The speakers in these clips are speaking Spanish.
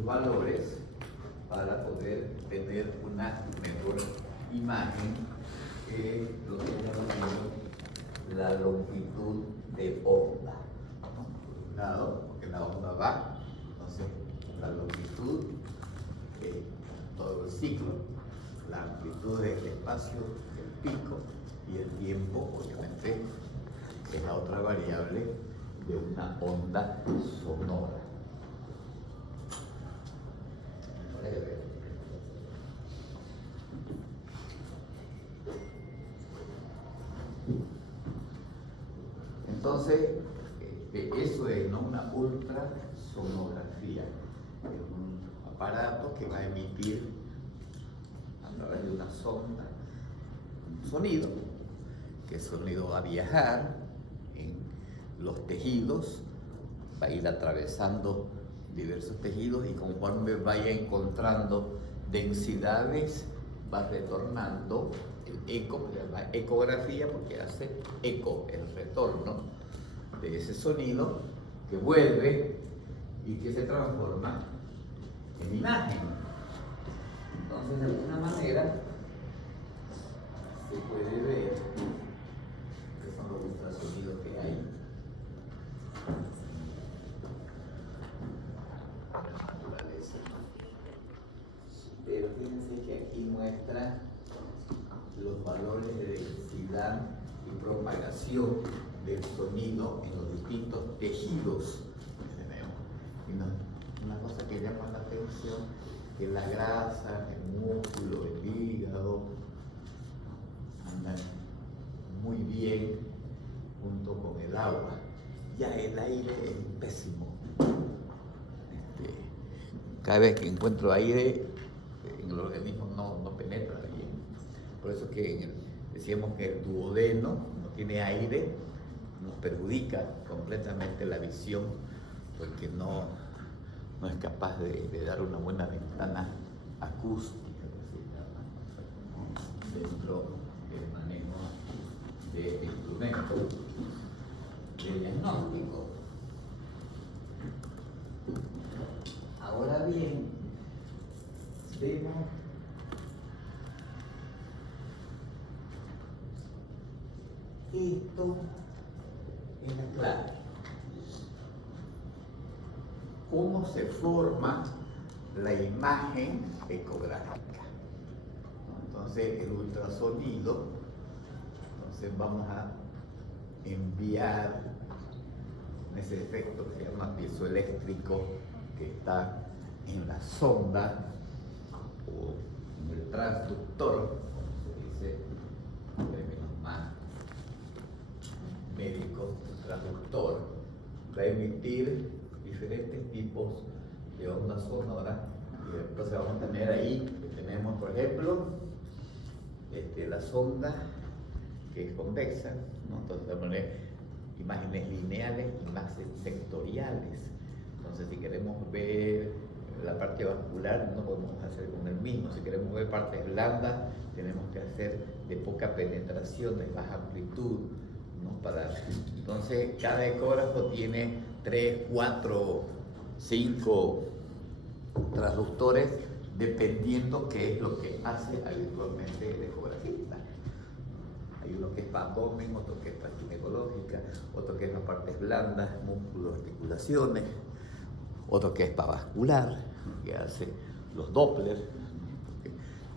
sus valores para poder tener una mejor imagen que lo que llamamos la longitud de onda. Por un lado, porque la onda va, entonces la longitud de todo el ciclo, la amplitud del espacio, el pico y el tiempo, obviamente, es la otra variable de una onda sonora. Entonces, eso es, ¿no?, una ultrasonografía. Es un aparato que va a emitir a través de una sonda un sonido, que el sonido va a viajar en los tejidos, va a ir atravesando diversos tejidos y conforme vaya encontrando densidades va retornando el eco, que se llama ecografía, porque hace eco, el retorno de ese sonido que vuelve y que se transforma en imagen. Entonces, de alguna manera se puede ver que son los ultrasonidos que hay en la naturaleza. Pero fíjense que aquí muestra los valores de densidad y propagación del sonido en los distintos tejidos que tenemos. Y una cosa que llama la atención, que la grasa, el músculo, el hígado andan muy bien junto con el agua. Ya el aire es pésimo. Cada vez que encuentro aire en el organismo no penetra bien. Por eso que decíamos que el duodeno no tiene aire, nos perjudica completamente la visión, porque no es capaz de dar una buena ventana acústica, que se llama, dentro del manejo de instrumentos de diagnóstico. Ahora bien, vemos esto en la clave. ¿Cómo se forma la imagen ecográfica? Entonces, el ultrasonido, entonces vamos a enviar ese efecto que se llama piezoeléctrico, que está en la sonda o en el transductor, como se dice en términos más médicos. El transductor va a emitir diferentes tipos de ondas sonoras, y entonces vamos a tener ahí, tenemos por ejemplo la sonda que es convexa, ¿no? Entonces vamos a poner imágenes lineales, imágenes sectoriales. Entonces, si queremos ver la parte vascular, no podemos hacer con el mismo. Si queremos ver partes blandas, tenemos que hacer de poca penetración, de baja amplitud, ¿no? Entonces, cada ecógrafo tiene 3, 4, 5 transductores, dependiendo qué es lo que hace habitualmente el ecografista. Hay uno que es para abdomen, otro que es para ginecológica, otro que es para partes blandas, músculos, articulaciones, otro que es para vascular, que hace los Doppler, porque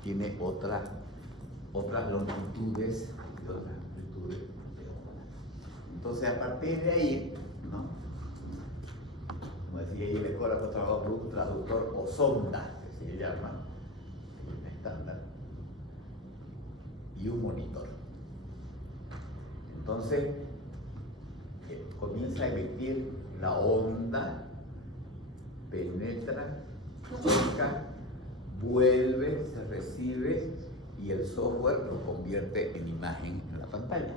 tiene otras longitudes y otras amplitudes de onda. Entonces, a partir de ahí, ¿no?, como decía ahí, el ecógrafo trabaja con un traductor o sonda, que se llama, en estándar, y un monitor. Entonces, comienza a emitir la onda, penetra, choca, vuelve, se recibe y el software lo convierte en imagen en la pantalla.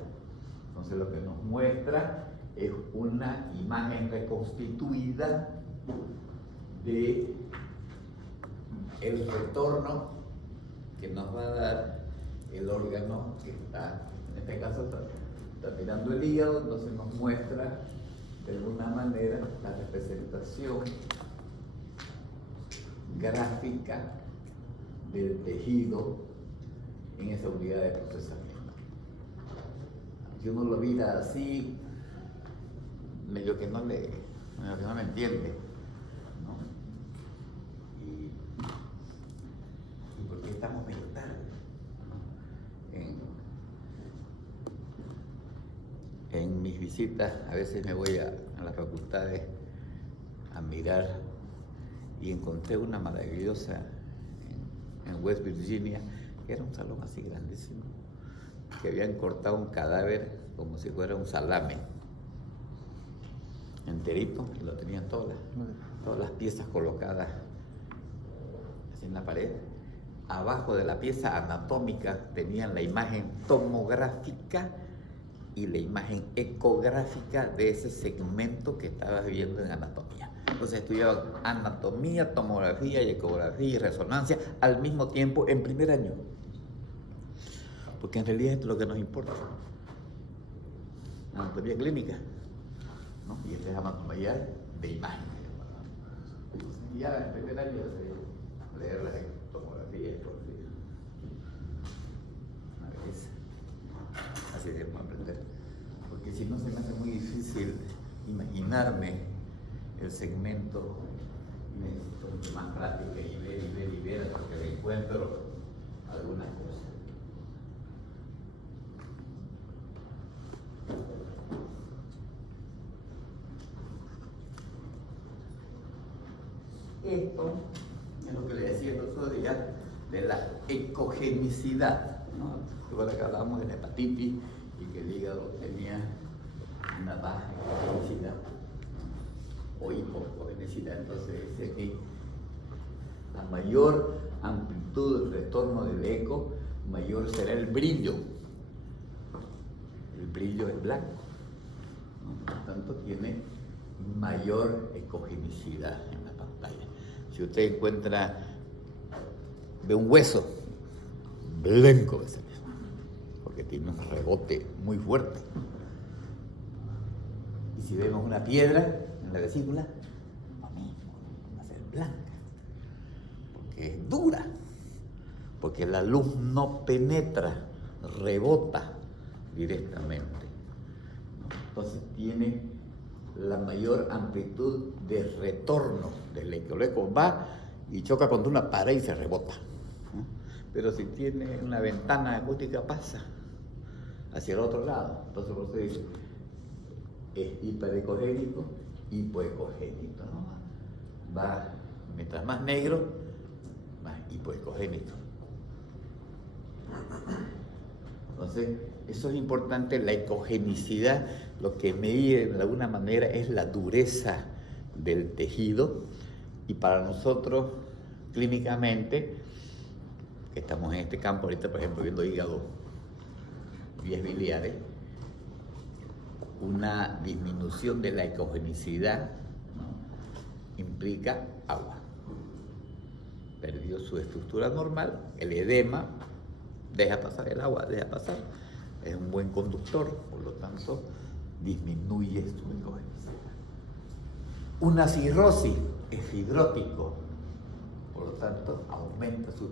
Entonces, lo que nos muestra es una imagen reconstituida de el retorno que nos va a dar el órgano que está, en este caso está mirando el hígado, entonces nos muestra de alguna manera la representación gráfica del tejido en esa unidad de procesamiento. Si uno lo mira así, medio que no le entiende, ¿no? Y porque estamos medio tarde, ¿no? En mis visitas a veces me voy a las facultades a mirar y encontré una maravillosa en West Virginia, que era un salón así grandísimo, que habían cortado un cadáver como si fuera un salame enterito, y lo tenían todas las piezas colocadas así en la pared. Abajo de la pieza anatómica tenían la imagen tomográfica y la imagen ecográfica de ese segmento que estabas viendo en anatomía. Entonces estudiaban anatomía, tomografía y ecografía y resonancia al mismo tiempo en primer año. Porque en realidad esto es lo que nos importa. Anatomía clínica, ¿no? Y esta es anatomía de imagen. Y ya en primer año se leer la tomografía y ecografía. Una vez. Así debemos aprender. Porque si no se me hace muy difícil imaginarme el segmento, y necesito mucho más práctica y ver hasta que me encuentro algunas cosas. Esto es lo que le decía el otro día de la ecogenicidad, ¿no? Recuerda que hablábamos de la hepatitis y que el hígado tenía una baja ecogenicidad o hipogenicidad. Entonces dice que la mayor amplitud del retorno del eco, mayor será el brillo. El brillo es blanco, ¿no? Por lo tanto tiene mayor ecogenicidad en la pantalla. Si usted encuentra de un hueso blanco, porque tiene un rebote muy fuerte. Y si vemos una piedra en la vesícula, lo mismo, va a ser blanca, porque es dura, porque la luz no penetra, rebota directamente. Entonces tiene la mayor amplitud de retorno del eco. El eco va y choca contra una pared y se rebota, ¿no? Pero si tiene una ventana acústica pasa hacia el otro lado. Entonces por eso dice, es hiperecogénico, hipoecogénico, ¿no? Va, mientras más negro, más hipoecogénico. Entonces, eso es importante, la ecogenicidad, lo que mide de alguna manera es la dureza del tejido, y para nosotros, clínicamente, que estamos en este campo ahorita, por ejemplo, viendo hígado, vías biliares, una disminución de la ecogenicidad, ¿no?, implica agua. Perdió su estructura normal, el edema deja pasar el agua, deja pasar. Es un buen conductor, por lo tanto, disminuye su ecogenicidad. Una cirrosis es fibrótico, por lo tanto, aumenta su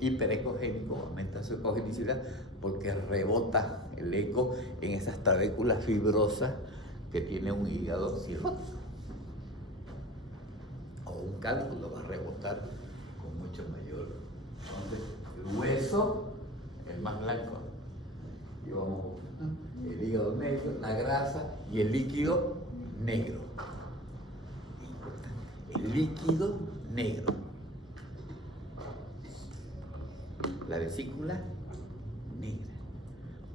hiperecogénico, aumenta su ecogenicidad porque rebota el eco en esas trabéculas fibrosas que tiene un hígado cirrótico. O un cálculo va a rebotar con mucho mayor. Entonces, el hueso es más blanco. Y vamos, el hígado negro, la grasa y el líquido negro. El líquido negro. La vesícula negra.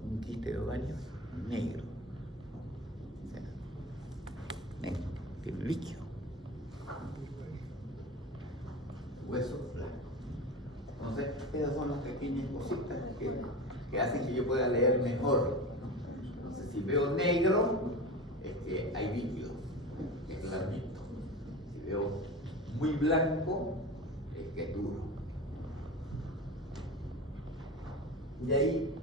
Un quiste de ovario negro. O sea, negro. Tiene líquido. Hueso blanco. Entonces, esas son las pequeñas cositas que hacen que yo pueda leer mejor, ¿no? Entonces, si veo negro, es que hay líquido, es blandito. Si veo muy blanco, es que es duro. Y ahí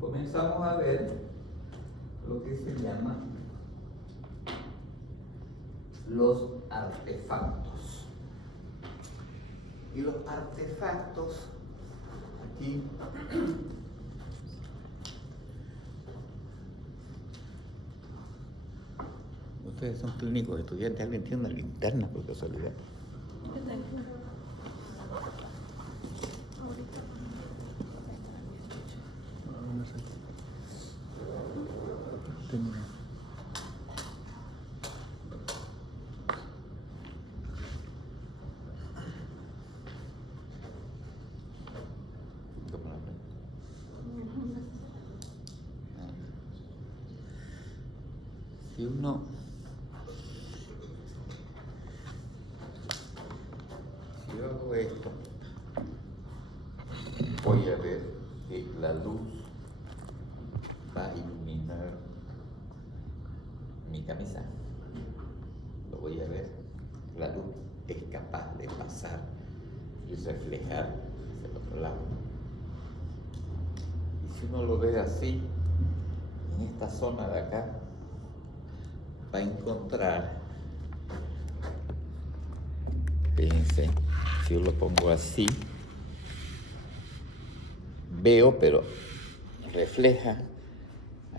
comenzamos a ver lo que se llama los artefactos. Y los artefactos, aquí, ustedes son clínicos, estudiantes, ¿alguien tiene una linterna por casualidad? No sé. Tengo. Si yo hago esto, voy a ver que la luz va a iluminar mi camisa. Lo voy a ver. La luz es capaz de pasar y reflejar hacia el otro lado. Y si uno lo ve así, en esta zona de acá, va a encontrar, fíjense, si yo lo pongo así, veo, pero refleja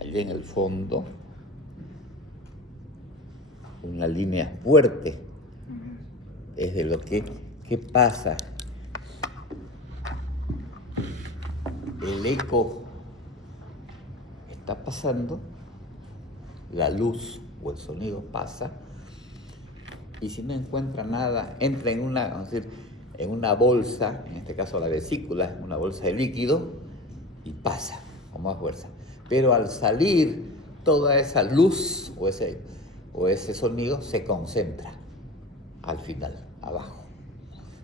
allí en el fondo una línea fuerte. Es de lo que pasa. El eco está pasando, la luz o el sonido pasa, y si no encuentra nada, entra en una, vamos a decir, en una bolsa, en este caso la vesícula, una bolsa de líquido, y pasa con más fuerza. Pero al salir, toda esa luz o ese sonido se concentra al final, abajo.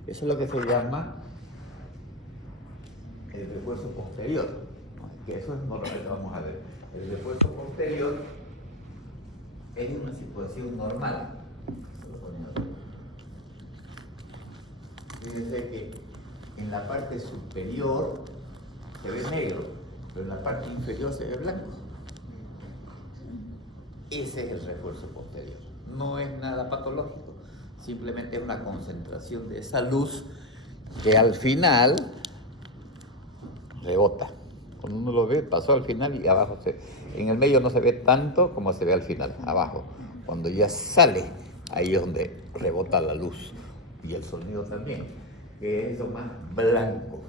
Eso es lo que se llama el refuerzo posterior, que eso es lo que vamos a ver. El refuerzo posterior es una situación normal. Fíjense que en la parte superior se ve negro, pero en la parte inferior se ve blanco. Ese es el refuerzo posterior. No es nada patológico, simplemente es una concentración de esa luz que al final rebota. Cuando uno lo ve, pasó al final y abajo en el medio no se ve tanto como se ve al final, abajo. Cuando ya sale, ahí es donde rebota la luz y el sonido también, que es eso más blanco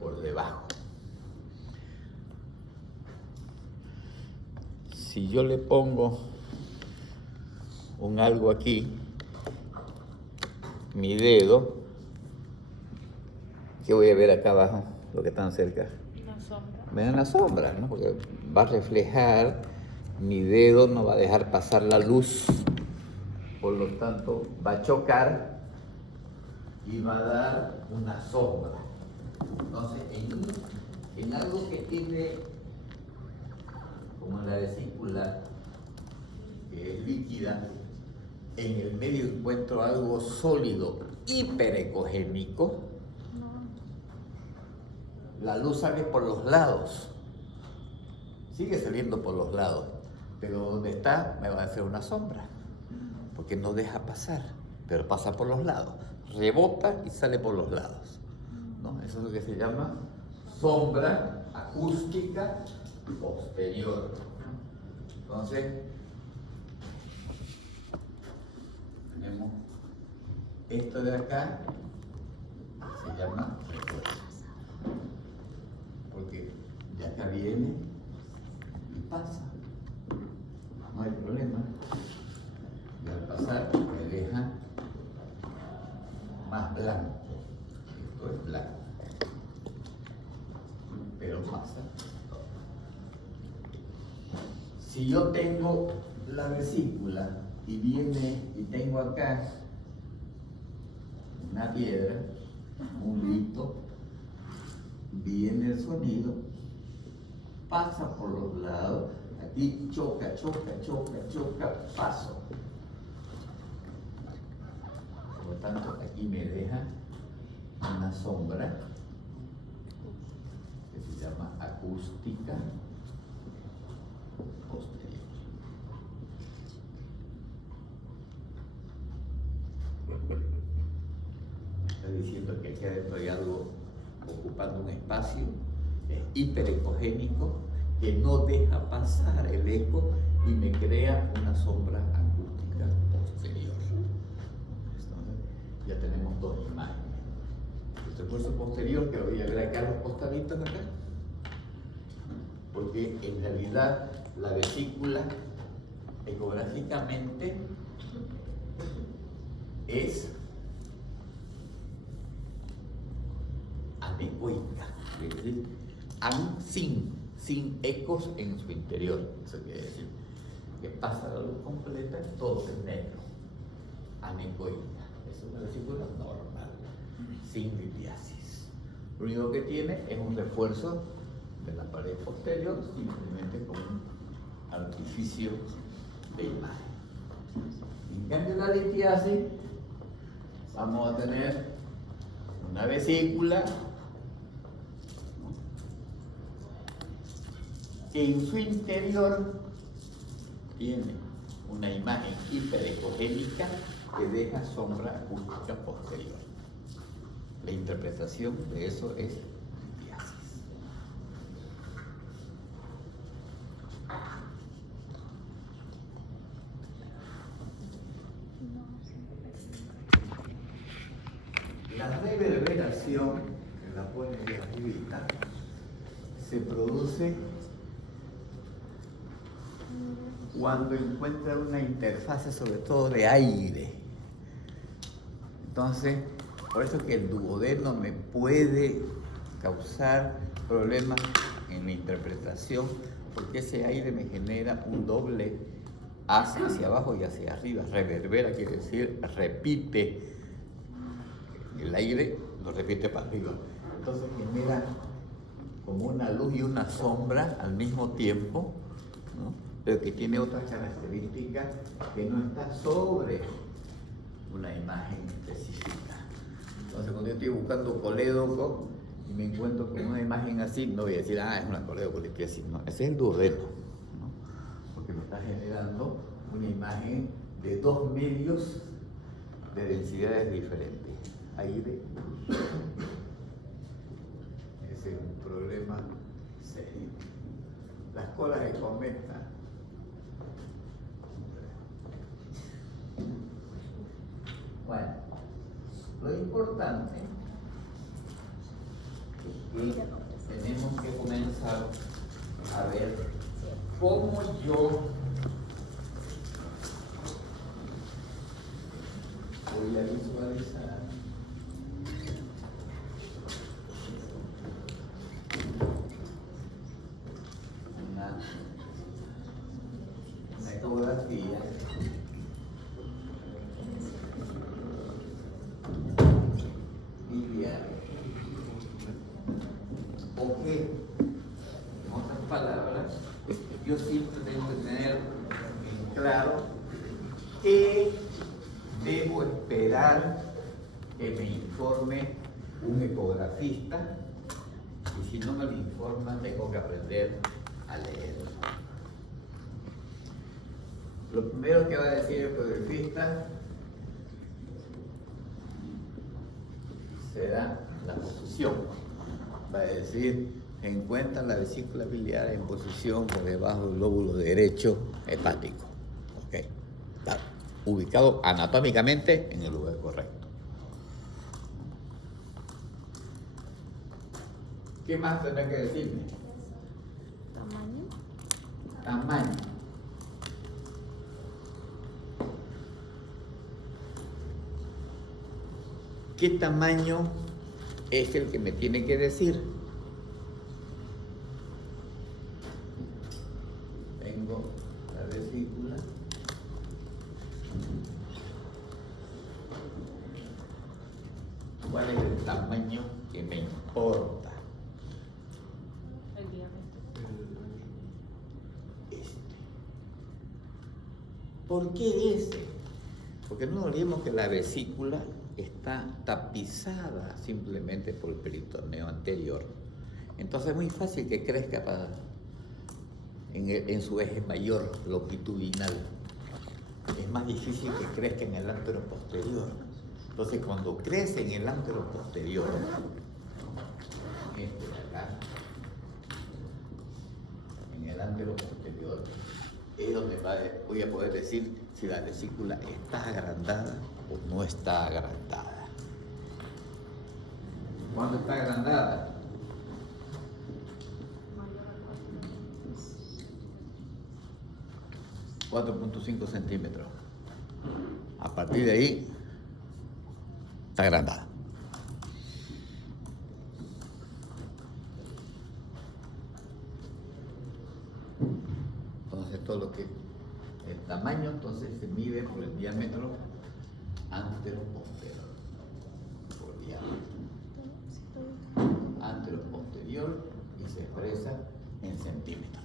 por debajo. Si yo le pongo un algo aquí, mi dedo, ¿qué voy a ver acá abajo? Lo que están cerca. La sombra. Me dan la sombra, ¿no? Porque va a reflejar, mi dedo no va a dejar pasar la luz, por lo tanto va a chocar y va a dar una sombra. Entonces, en algo que tiene, como en la vesícula, que es líquida, en el medio encuentro algo sólido, hiperecogénico, la luz sale por los lados, sigue saliendo por los lados, pero donde está me va a hacer una sombra, porque no deja pasar, pero pasa por los lados, rebota y sale por los lados, ¿no? Eso es lo que se llama sombra acústica posterior. Entonces, tenemos esto de acá, se llama refuerzo, porque de acá viene y pasa, no hay problema, y al pasar me deja más blanco, esto es blanco, pero pasa. Si yo tengo la vesícula y tengo acá una piedra, un lito, viene el sonido, pasa por los lados, aquí choca, paso. Por lo tanto, aquí me deja una sombra que se llama acústica posterior. está diciendo que aquí adentro hay algo ocupando un espacio hiperecogénico que no deja pasar el eco y me crea una sombra acústica posterior. Entonces, ya tenemos dos imágenes. El recurso posterior, que lo voy a ver acá a los costaditos acá, porque en realidad la vesícula ecográficamente es anecoica, es decir, sin ecos en su interior. Eso quiere decir que pasa la luz completa, todo es negro, anecoica. Es una vesícula normal, sin litiasis. Lo único que tiene es un refuerzo de la pared posterior, simplemente como un artificio de imagen. En cambio, la litiasis, vamos a tener una vesícula que en su interior tiene una imagen hiperecogénica que deja sombra acústica posterior. La interpretación de eso es litiasis. La reverberación, que la pone de arribita, se produce cuando encuentra una interfase, sobre todo de aire. Entonces, por eso que el duodeno me puede causar problemas en la interpretación, porque ese aire me genera un doble haz hacia abajo y hacia arriba. Reverbera quiere decir repite. El aire lo repite para arriba. Entonces genera como una luz y una sombra al mismo tiempo, ¿no? Pero que tiene otras características que no está sobre una imagen específica. Entonces, cuando yo estoy buscando colédoco y me encuentro con una imagen así, no voy a decir, es una colédocolitiasis, no, ese es el duodeno, ¿no? Porque me está generando una imagen de dos medios de densidades diferentes. Aire, ese es un problema serio. Las colas de cometa. Bueno, lo importante es que tenemos que comenzar a ver cómo yo voy a visualizar una ecografía biliar, o que, en otras palabras, yo simplemente tener en claro que debo esperar que me informe un ecografista, y si no me lo informa, tengo que aprender a leer. Lo primero que va a decir el ecografista será la posición. Va a decir, encuentra la vesícula biliar en posición por debajo del lóbulo derecho hepático. ¿Okay? Está ubicado anatómicamente en el lugar correcto. ¿Qué más tendrá que decirme? Tamaño. ¿Qué tamaño es el que me tiene que decir? Tengo la vesícula. ¿Cuál es el tamaño que me importa? El diámetro. ¿Por qué ese? Porque no olvidemos que la vesícula está tapizada simplemente por el peritoneo anterior. Entonces es muy fácil que crezca en su eje mayor longitudinal. Es más difícil que crezca en el árbitro posterior. Entonces, cuando crece en el antero posterior, este de acá, en el antero posterior, es donde voy a poder decir si la vesícula está agrandada o no está agrandada. ¿Cuándo está agrandada? 4.5 centímetros. A partir de ahí, está agrandada. Entonces, todo lo que el tamaño, entonces se mide por el diámetro antero-posterior. Por diámetro. Antero-posterior y se expresa en centímetros.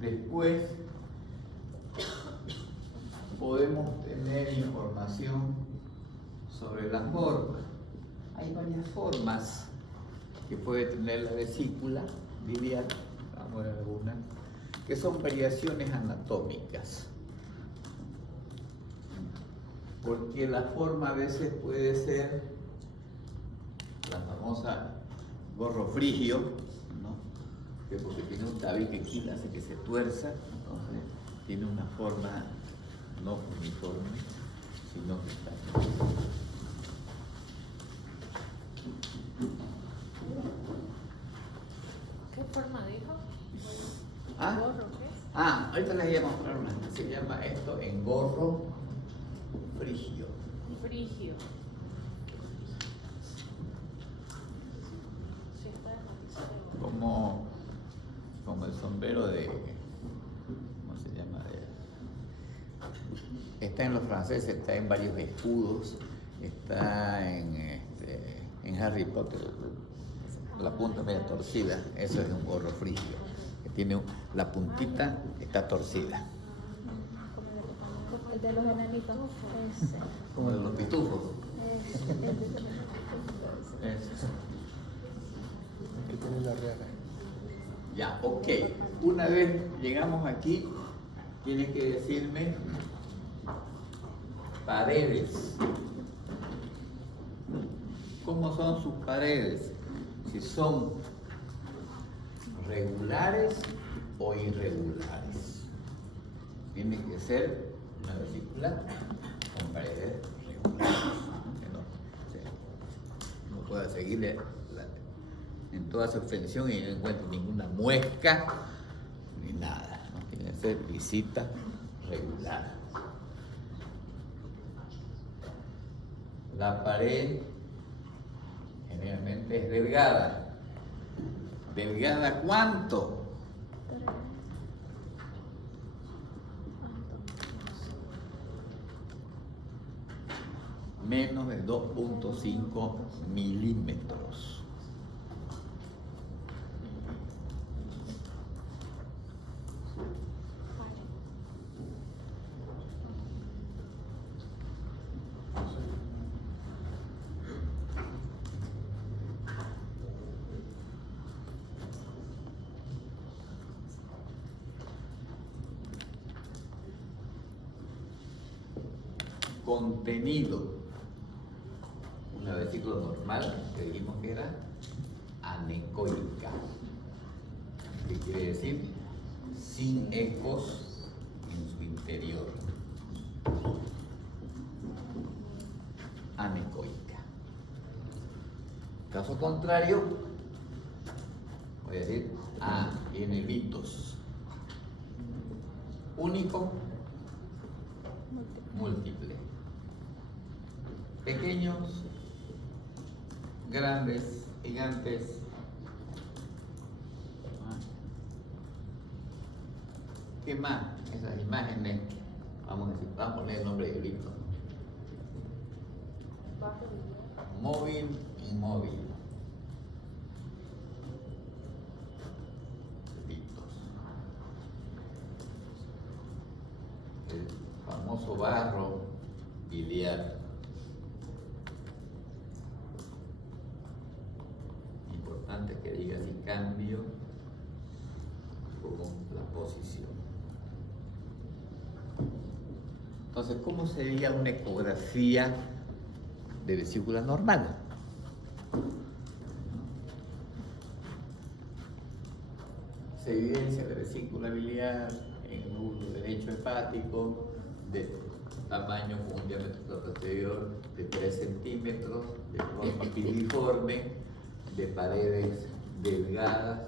Después podemos tener información sobre las formas. Hay varias formas que puede tener la vesícula biliar, vamos a ver algunas, que son variaciones anatómicas. Porque la forma a veces puede ser la famosa gorro frigio, ¿no? Que porque tiene un tabique aquí hace que se tuerza, entonces tiene una forma no uniforme, sino que está aquí. ¿Qué forma dijo? ¿Ah? ¿Gorro qué? Ahorita les voy a mostrar una. Se llama esto engorro frigio. Frigio. Sí, está de Como el sombrero de, ¿cómo se llama? Está en los franceses, está en varios escudos, está en Harry Potter, la punta media torcida, eso es un gorro frigio, que tiene la puntita, está torcida. El de los enanitos. Como de los pitufos. Que tiene la real. Ya, ok. Una vez llegamos aquí, tienes que decirme paredes. ¿Cómo son sus paredes? Si son regulares o irregulares. Tiene que ser una vesícula con paredes regulares. No pueda seguirle en toda su extensión y no encuentro ninguna muesca ni nada. ¿No? Tiene que ser lisita, regular. La pared generalmente es delgada. ¿Delgada cuánto? Menos de 2.5 milímetros. Contenido. Una vesícula normal que dijimos que era anecoica. ¿Qué quiere decir? Sin ecos en su interior. Anecoica. Caso contrario, voy a decir anelitos. Único, múltiple. Pequeños, grandes, gigantes. ¿Qué más? Esas imágenes, vamos a poner el nombre de listo. Móvil, inmóvil. Listos. El famoso barro biliar. Importante que diga si cambio como la posición. Entonces, ¿cómo sería una ecografía de vesícula normal? Se evidencia la vesícula biliar en el lóbulo derecho hepático de tamaño con un diámetro posterior de 3 centímetros, de forma piriforme, de paredes delgadas,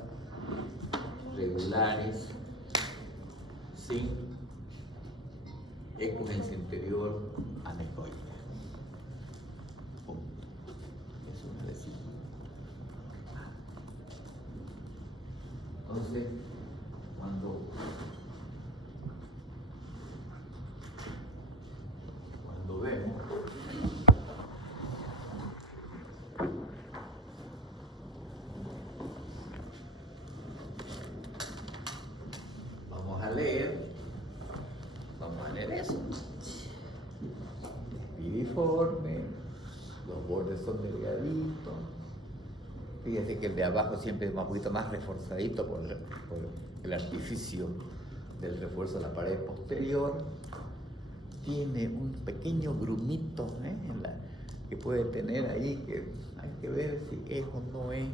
regulares, sin ecumencia interior anecoide. Punto. Es una vesícula. Entonces, cuando vemos vamos a leer eso. Piriforme, los bordes son delgaditos. Fíjense que el de abajo siempre es un poquito más reforzadito por el artificio del refuerzo de la pared posterior. Tiene un pequeño grumito que puede tener ahí, que hay que ver si es o no es,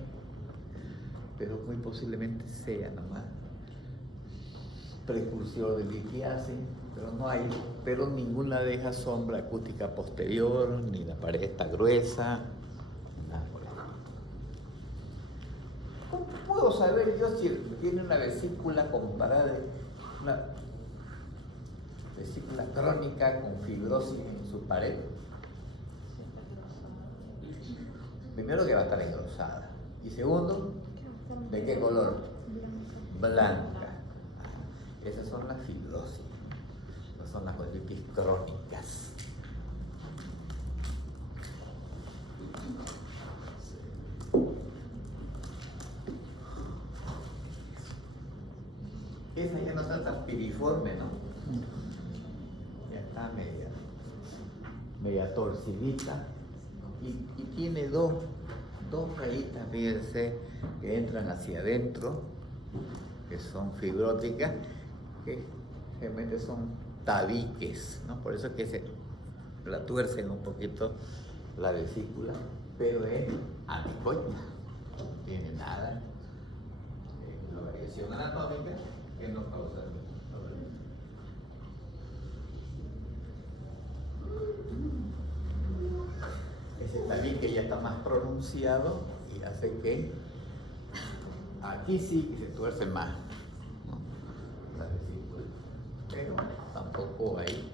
pero muy posiblemente sea nomás precursor de litiasis, pero ninguna deja sombra acústica posterior, ni la pared está gruesa, nada por eso. ¿Cómo puedo saber yo si tiene una vesícula comparada, una vesícula crónica con fibrosis en su pared? Primero, que va a estar engrosada. Y segundo, ¿de qué color? Blanca. Esas son las fibrosis, no son las colitis crónicas. Esa ya no está tan piriforme, ¿no? Ya está media torcidita y tiene dos rayitas, fíjense, que entran hacia adentro, que son fibróticas, que realmente son tabiques, ¿no? Por eso es que se la tuercen un poquito la vesícula, pero es anecoide, no tiene nada, una variación anatómica que no causa problema. Ese tabique ya está más pronunciado y hace que aquí sí que se tuerce más, ¿no? La vesícula, pero tampoco hay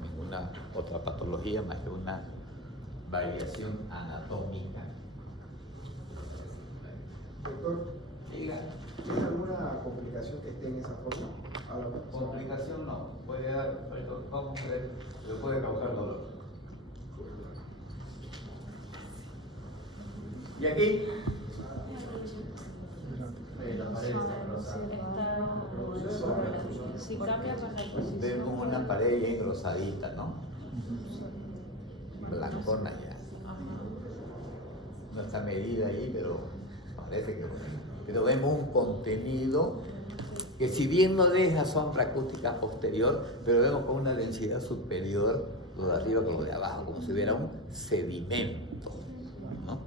ninguna otra patología más que una variación anatómica. Doctor, Diga. ¿tiene alguna complicación que esté en esa forma? Complicación no, puede dar, vamos a ver, le puede causar dolor. ¿Y aquí? Si cambia con la posición. Vemos una pared bien engrosadita, ¿no? Blancona ya. No está medida ahí, pero parece que... Pero vemos un contenido que, si bien no deja sombra acústica posterior, pero vemos con una densidad superior, lo de arriba como de abajo, como si hubiera un sedimento, ¿no?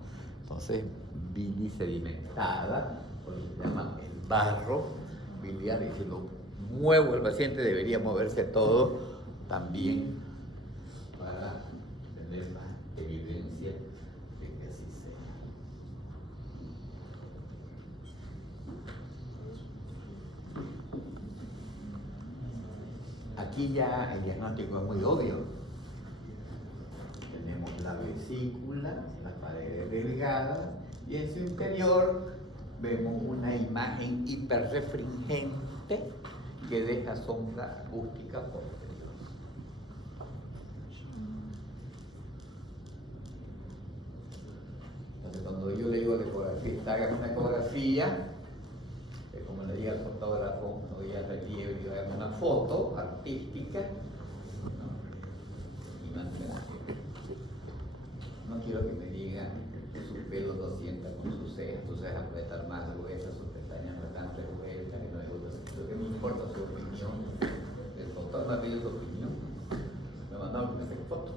Entonces, bilisedimentada, o lo que llaman el barro biliar, y si lo muevo el paciente debería moverse todo también para tener más evidencia de que así sea. Aquí ya el diagnóstico es muy obvio. Tenemos la vesícula, las paredes delgadas, y en su interior vemos una imagen hiperrefringente que deja sombra acústica posterior. Entonces, cuando yo le digo al ecografista, hagan una ecografía, como le diga al fotógrafo, no voy a relieve, yo hagan una foto artística, ¿no? Y no quiero que me digan que su pelo no sienta con sus cejas puede estar más gruesas, sus pestañas no están revueltas, y no me gusta. Lo que me importa es su opinión. El doctor me ha pedido su opinión. mandado que me saque foto.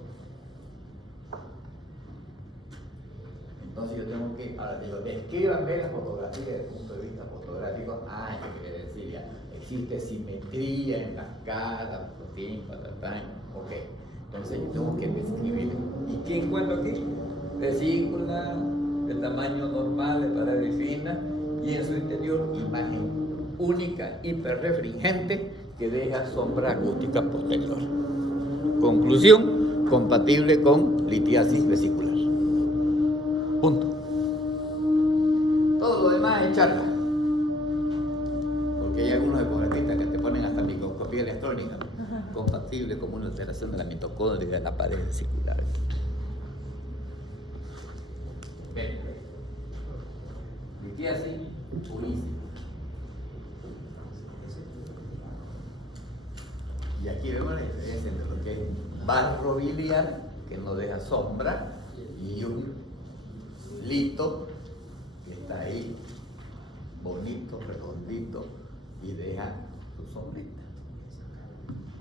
Entonces yo tengo que, ahora digo, descríbanme la fotografía desde el punto de vista fotográfico. Ah, ¿qué quiere decir? Ya, existe simetría en las caras, ok. Entonces yo tengo que describir. ¿Y qué encuentro aquí? Vesícula de tamaño normal, de pared fina, y en su interior imagen única, hiperrefringente, que deja sombra acústica posterior. Conclusión, compatible con litiasis vesicular. Punto. Todo lo demás es charla. Porque hay algunos ecografistas que te ponen hasta microscopía electrónica, compatible con una alteración de la mitocondria de la pared vesicular. Litiasis purísima. Y aquí vemos la diferencia entre lo que es barro biliar, que no deja sombra, y un lito que está ahí, bonito, redondito, y deja su sombrita.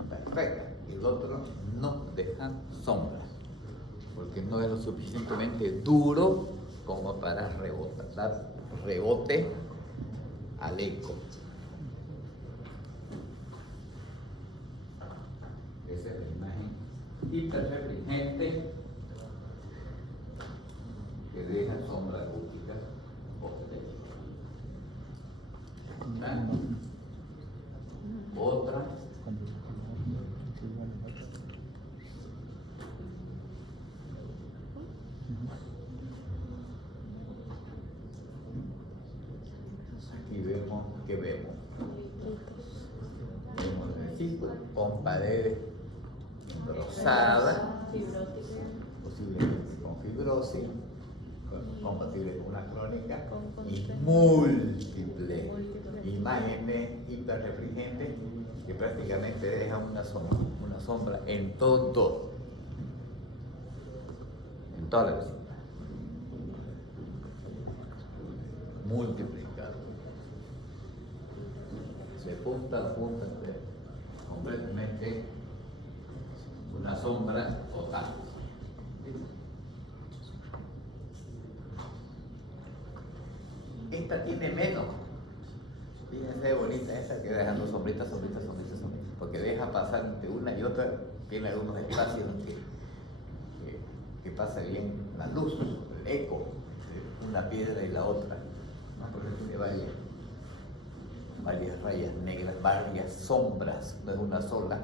Perfecto. Y el otro no deja sombra, porque no es lo suficientemente duro como para dar rebote al eco. Esa es la imagen hiperrefringente que deja sombra acústica posterior. Otra. Aquí vemos que vemos el vesícula con paredes engrosadas, posiblemente con fibrosis, compatible con una crónica, y múltiples imágenes hiperrefringentes que prácticamente dejan una sombra en toda la vesícula. Multiplicado. De punta a punta, completamente una sombra total. Esta tiene menos. Fíjense bonita esta que dejando sombrita, porque deja pasar entre una y otra, tiene algunos espacios que pasa bien la luz, el eco de una piedra y la otra, ¿no? Porque tiene varias rayas negras, varias sombras, no es una sola.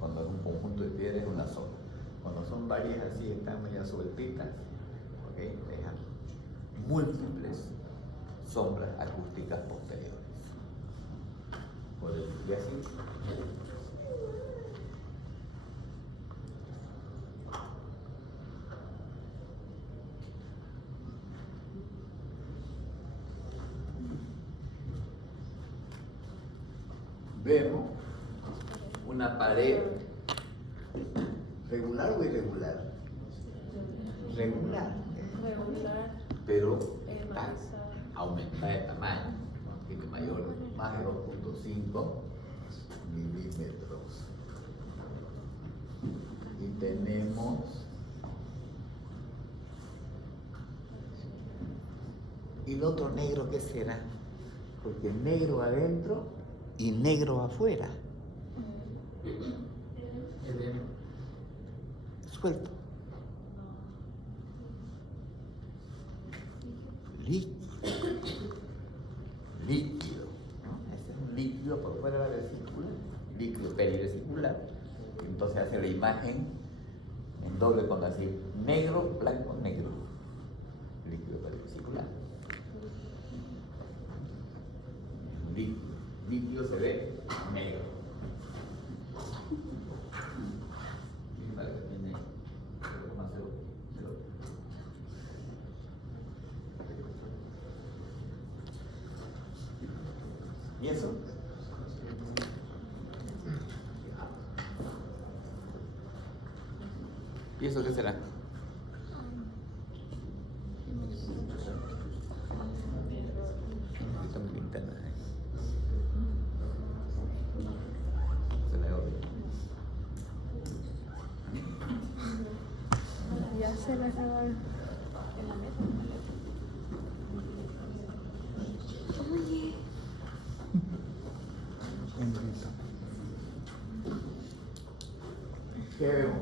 Cuando es un conjunto de piedras es una sola. Cuando son varias así, están medio sueltitas, ¿okay? Dejan múltiples sombras acústicas posteriores. Por decir así. Vemos una pared regular o irregular. Regular, pero está aumentada de tamaño, ¿no? Tiene más de 2.5 milímetros. Y tenemos y el otro negro, ¿qué será? Porque negro adentro y negro afuera. Suelto. Líquido, ¿no? Este es un líquido por fuera de la vesícula, líquido perivesicular. Entonces hace la imagen en doble con así, negro, blanco, negro. Líquido perivesicular. Líquido se ve negro. ¿Y eso? ¿Y eso qué será? Se le oye. Se la robaron. En la mesa. Oye. Bendito. ¿Qué vemos?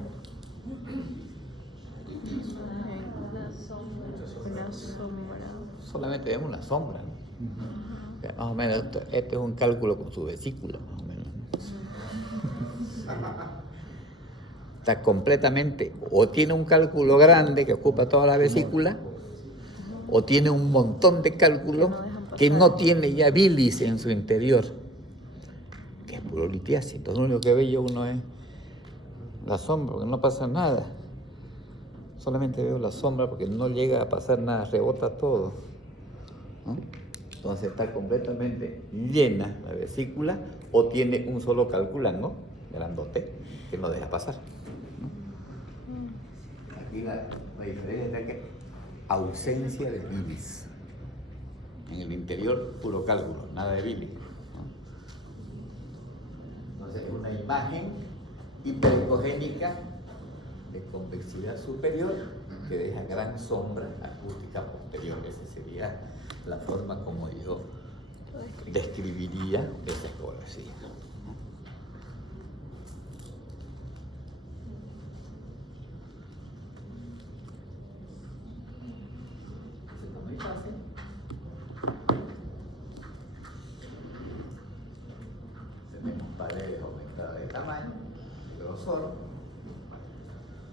Una sombra. Solamente vemos la sombra, ¿no? Más o menos, este es un cálculo con su vesícula, más o menos. Está completamente, o tiene un cálculo grande que ocupa toda la vesícula, o tiene un montón de cálculos que no tiene ya bilis en su interior, que es puro litiasis. Entonces lo único que ve yo uno es la sombra, porque no pasa nada. Solamente veo la sombra porque no llega a pasar nada, rebota todo, ¿no? Entonces está completamente llena la vesícula o tiene un solo calculán, grandote, que no deja pasar, ¿no? Aquí la diferencia es que ausencia de bilis. En el interior puro cálculo, nada de bilis, ¿no? Entonces es una imagen hiperecogénica de convexidad superior que deja gran sombra acústica posterior. Esa sería la forma como yo describiría esa ecografía. Está muy fácil. Tenemos paredes aumentadas de tamaño, de grosor.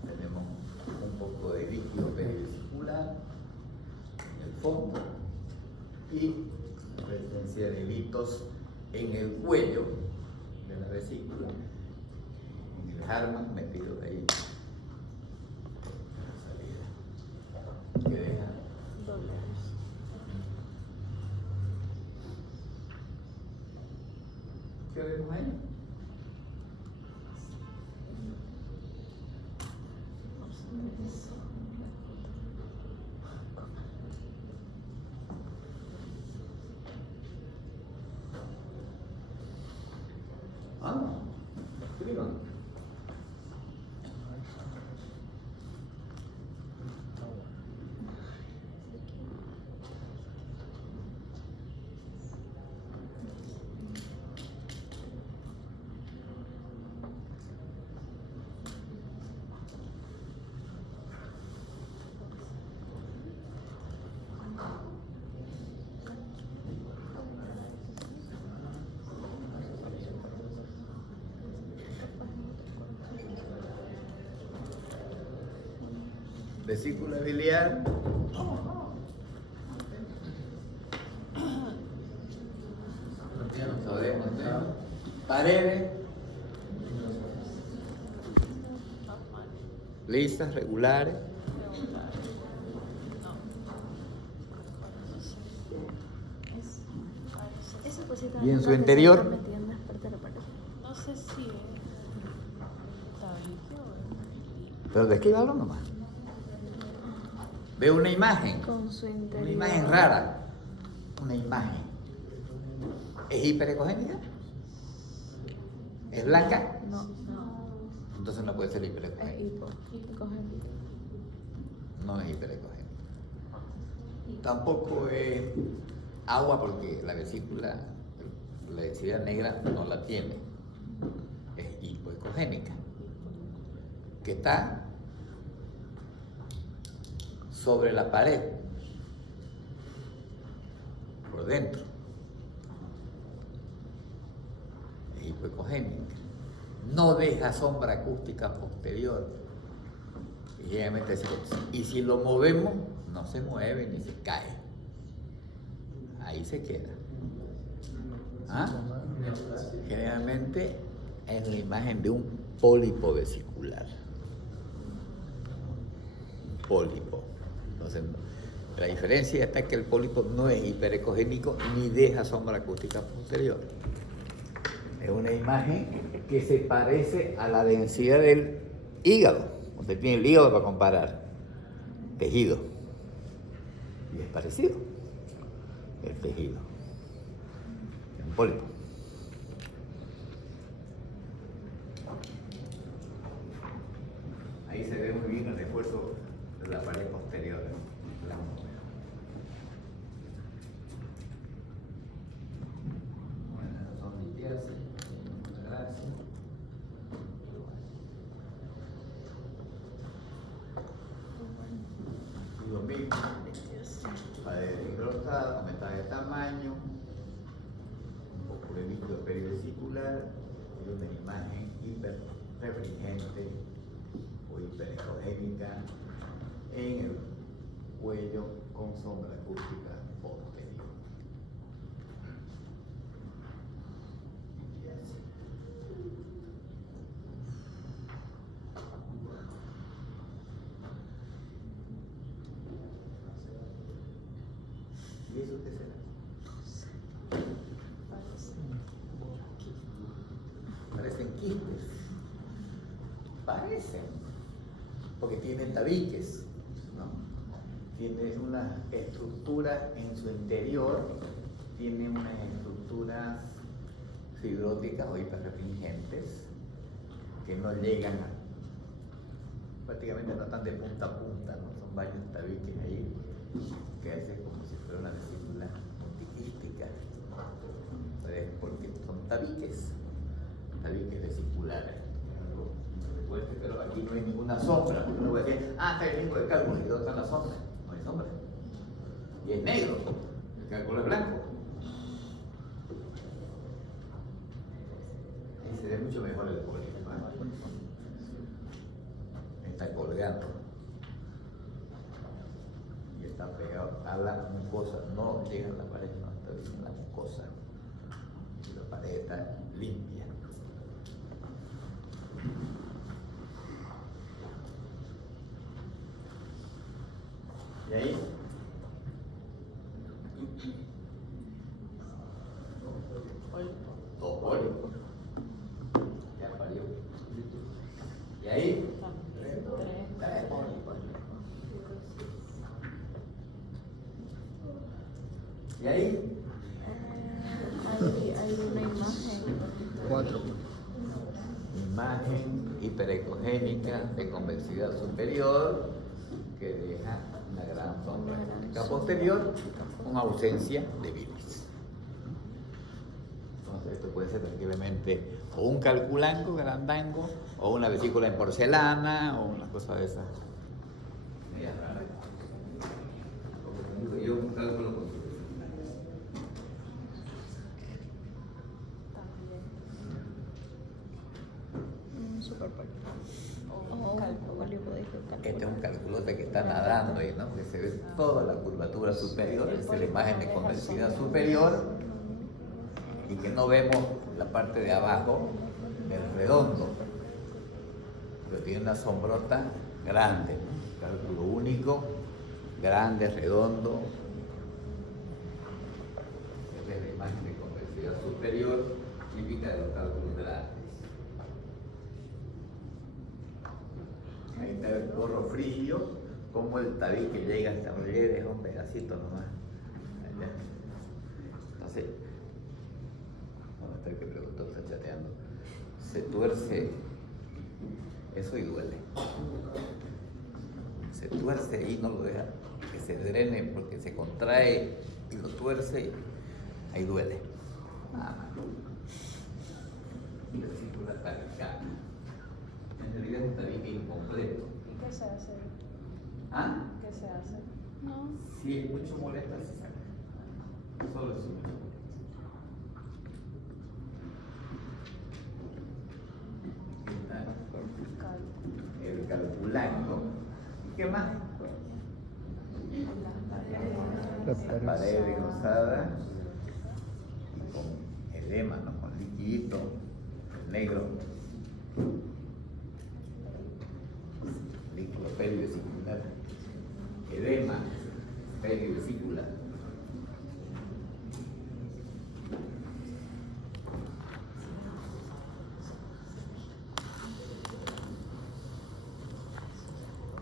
Tenemos un poco de líquido perivesicular en el fondo y presencia de litos en el cuello de la vesícula, en el Harman metido ahí, salida, que deja ¿qué vemos ahí? Escriban. Vesícula biliar. Paredes lisas, regulares. Esa cosita ¿Y en no su te interior? está metiendo en parte de la pared. No sé si es tabique o Pero descríbalo nomás. Veo una imagen. Con su interior. Una imagen rara. Una imagen. ¿Es hiperecogénica? ¿Es blanca? No, Entonces no puede ser es hiperecogénica. hipocogénica. No es hiperecogénica. Tampoco es agua porque la vesícula, la densidad negra no la tiene. Es hipoecogénica. Que está sobre la pared, por dentro. Es hipoecogénica. No deja sombra acústica posterior. Y si lo movemos, no se mueve ni se cae. Ahí se queda. ¿Ah? Generalmente es la imagen de un pólipo vesicular. Pólipo. Entonces, la diferencia está que el pólipo no es hiperecogénico ni deja sombra acústica posterior. Es una imagen que se parece a la densidad del hígado. Usted tiene el hígado para comparar. Tejido. Y es parecido. El tejido. Es un pólipo. Ahí se ve muy bien el esfuerzo de la pared posterior. Bueno, son limpiarse. Gracias. Y lo mismo, pared engrosada, aumentada de tamaño, un poco de líquido perivesicular y una imagen hiperrefringente o hiperecogénica en el cuello con sombra acústica posterior. Y así. ¿Y eso qué será? Parecen quistes. Parecen. Porque tienen tabiques, ¿no? Tiene una estructura en su interior, tiene unas estructuras fibróticas o hiperrefringentes que no llegan prácticamente no están de punta a punta, ¿no? Son varios tabiques ahí que hacen como si fuera una vesícula multiquística. Entonces, porque son tabiques vesiculares. Pero aquí no hay ninguna sombra, porque uno puede decir, está el mismo de cálculo, y ¿dónde está la sombra? No hay sombra. Y es negro, el cálculo es blanco. Ahí se ve mucho mejor el polígono. Está colgando. Y está pegado a la mucosa, no llega a la pared, no, está bien la mucosa. Y la pared está limpia. ¿Y ahí? Dos pólipos. Ya parió. ¿Y ahí? Tres pólipos. ¿Y ahí? Hay una imagen. 4. Imagen hiperecogénica de convexidad superior que deja una gran sombra acústica posterior con ausencia de bilis. Entonces esto puede ser tranquilamente o un calculango grandango o una vesícula en porcelana o una cosa de esas. Media rara. Como yo un cálculo con Super Este es un calculote que está nadando ahí, ¿no? Que se ve toda la curvatura superior, esta es la imagen de convexidad superior, y que no vemos la parte de abajo del redondo, pero tiene una sombrota grande, ¿no? Cálculo único, grande, redondo. Esta es la imagen de convexidad superior, típica de los cálculos grandes. Ahí está el gorro frío, como el tabique llega hasta un deja un pedacito nomás. Allá. Entonces, ¿dónde está el que preguntó? Está chateando. Se tuerce eso y duele. Se tuerce y no lo deja que se drene porque se contrae y lo tuerce y ahí duele. Y la vesícula tabicada. En realidad es un tabique incompleto. ¿Y qué se hace? ¿Ah? ¿Qué se hace? No. Si es mucho molesta, se saca. Solo es mucho molesta. El calculango. ¿Y qué más? Pared engrosada y con edema, ¿no? Con liquidito negro. Líquido perivesicular. Edema perivesicular.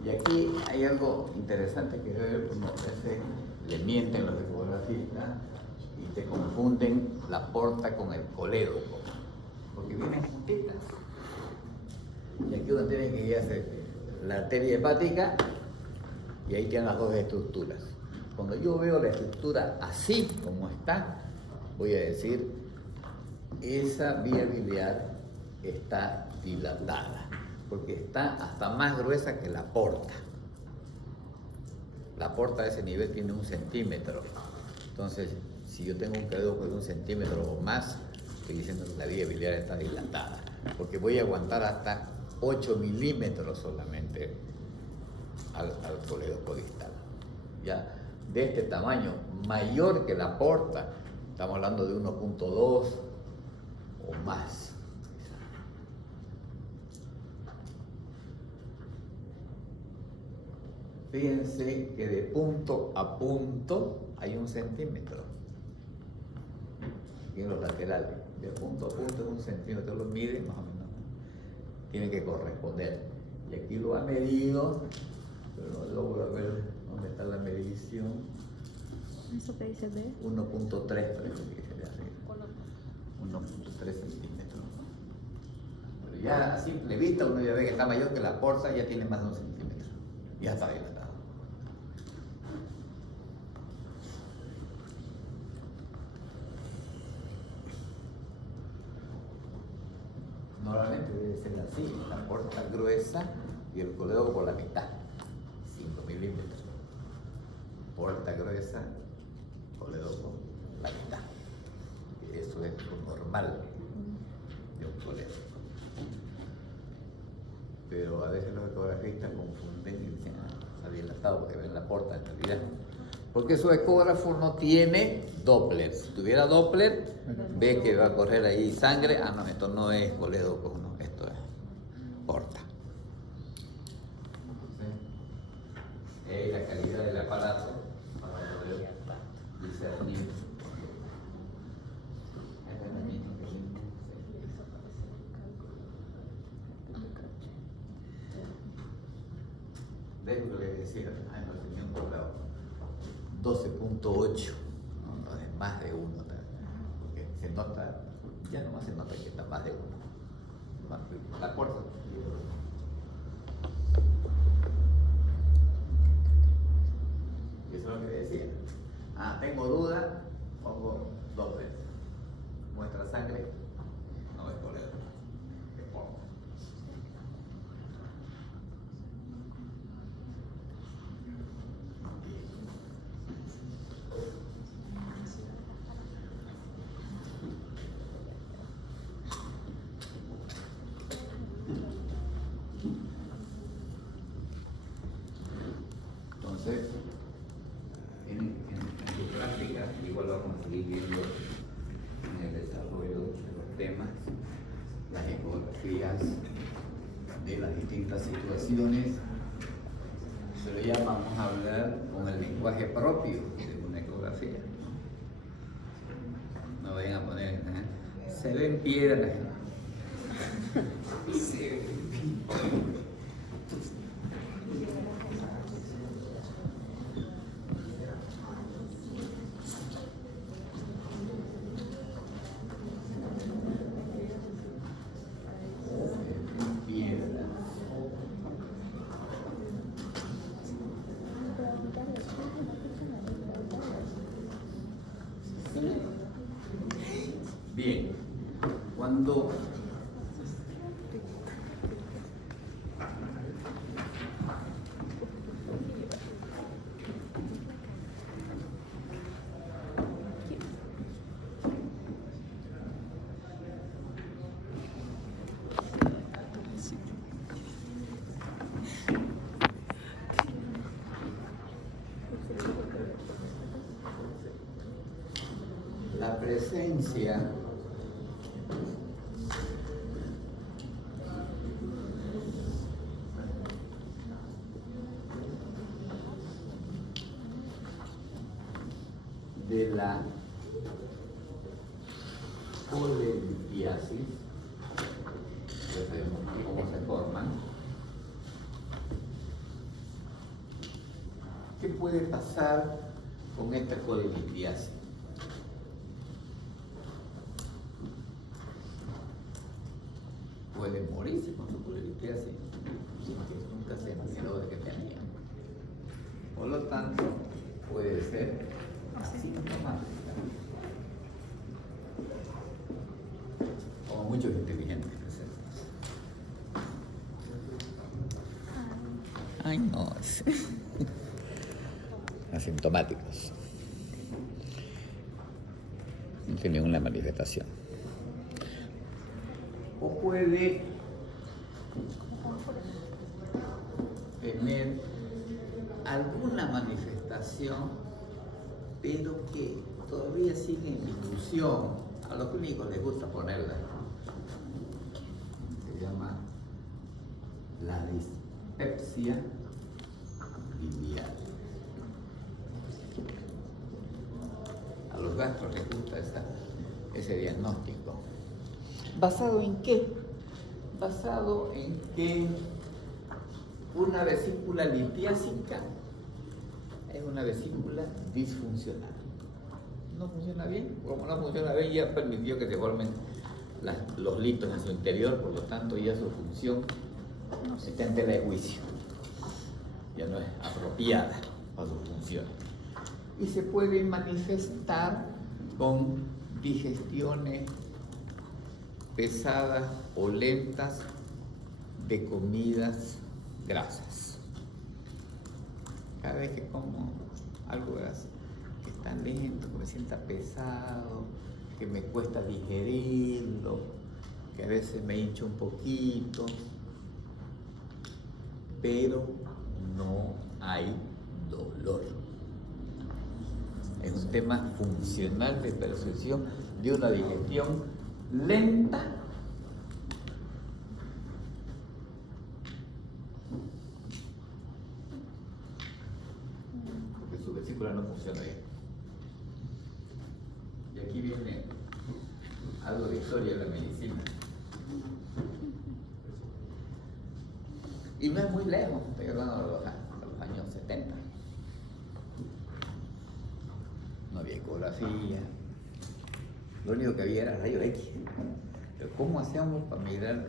Y aquí hay algo interesante que ver, como a veces le mienten los ecografistas y te confunden la porta con el colédoco, porque vienen juntitas. Y aquí uno tiene que guiarse la arteria hepática Y ahí tienen las dos estructuras. Cuando yo veo la estructura así como está, voy a decir, esa vía biliar está dilatada, porque está hasta más gruesa que la porta. La porta a ese nivel tiene 1 centímetro. Entonces, si yo tengo un colédoco de 1 centímetro o más, estoy diciendo que la vía biliar está dilatada, porque voy a aguantar hasta 8 milímetros solamente al colédoco distal. Ya de este tamaño, mayor que la porta, estamos hablando de 1.2 o más. Fíjense que de punto a punto hay 1 centímetro. Y en los laterales, de punto a punto es 1 centímetro, lo miden más o menos. Tiene que corresponder. Y aquí lo ha medido, pero no logro ver dónde está la medición. ¿Eso que dice B? 1.3 parece que dice de arriba. 1.3 centímetros. Pero ya a simple vista uno ya ve que está mayor que la porta, ya tiene más de 1 centímetro. Ya está dilatado. Normalmente debe ser así, la porta gruesa y el colédoco por la mitad, 5 milímetros. Porta gruesa, colédoco la mitad. Eso es lo normal de un colédoco. Pero a veces los ecografistas confunden y dicen, está dilatado porque ven la porta en realidad. Porque su ecógrafo no tiene Doppler. Si tuviera Doppler, ve que va a correr ahí sangre. Ah, no, esto no es colédoco, no, esto es porta. Es la calidad del aparato para poder discernir. ¿Ves lo que les decía? Ah, no tenía un poblado. 12.8, no es más de 1, porque se nota, ya nomás se nota que está más de 1. La puerta. Y eso es lo que decía. Ah, tengo duda, pongo Doppler. Muestra sangre, no es colédoco, es porta. Entonces, en tu práctica, igual vamos a seguir viendo en el desarrollo de los temas, las ecografías de las distintas situaciones, pero ya vamos a hablar con el lenguaje propio de una ecografía. No vayan a poner, se ven piedras. Se ven piedras. Bien, cuando la presencia de la colelitiasis, ya sabemos cómo se forman. ¿Qué puede pasar con esta colelitiasis? Puede morirse con su colelitiasis, sin que nunca se enteró de que tenía. Ay, no. Asintomáticos. No tiene ninguna manifestación. O puede tener alguna manifestación, pero que todavía sigue en discusión. A los clínicos les gusta ponerla. Se llama la dispepsia biliar. A los gastros les gusta ese diagnóstico. ¿Basado en qué? Basado en que una vesícula litiásica es una vesícula disfuncional. No funciona bien. Como no funciona bien, ya permitió que se formen los litos en su interior, por lo tanto ya su función está en tela de juicio. Ya no es apropiada para su función. Y se puede manifestar con digestiones pesadas o lentas de comidas grasas. Cada vez que como algo grasa, que está lento, que me sienta pesado, que me cuesta digerirlo, que a veces me hincha un poquito, pero no hay dolor. Es un tema funcional de percepción de una digestión lenta porque su vesícula no funciona bien. Y aquí viene algo de historia de la medicina. Y no es muy lejos, estoy hablando de los años 70. No había ecografía, lo único que había era rayos X. Pero ¿cómo hacíamos para mirar?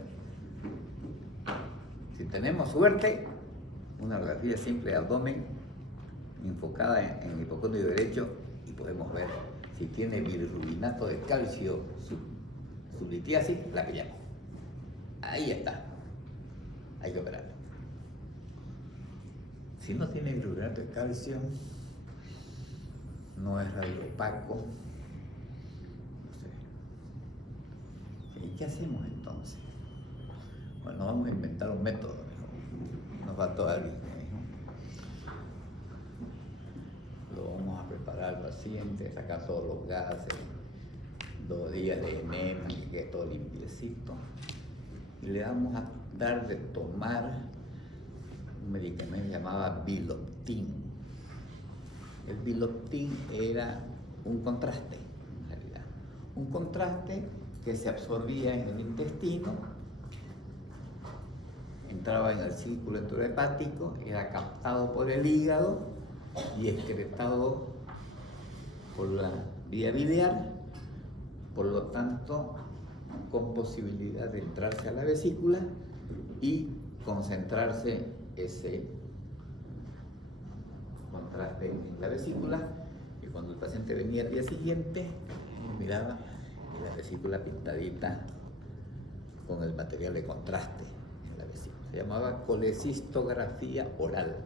Si tenemos suerte, una radiografía simple de abdomen enfocada en el hipocondrio derecho y podemos ver si tiene bilirrubinato de calcio, su litiasis, la pillamos. Ahí está. Hay que operarlo. Si no tiene bilirrubinato de calcio, no es radiopaco, no sé. ¿Y qué hacemos entonces? Bueno, vamos a inventar un método. Nos faltó alguien. Lo vamos a preparar al paciente, sacar todos los gases, 2 días de enema, que quede todo limpiecito. Y le vamos a dar de tomar un medicamento llamado Biloptin. El Biloptin era un contraste, en realidad. Un contraste que se absorbía en el intestino, entraba en el círculo enterohepático, era captado por el hígado y excretado por la vía biliar, por lo tanto, con posibilidad de entrarse a la vesícula y concentrarse ese contraste en la vesícula, y cuando el paciente venía al día siguiente, miraba la vesícula pintadita con el material de contraste en la vesícula. Se llamaba colecistografía oral.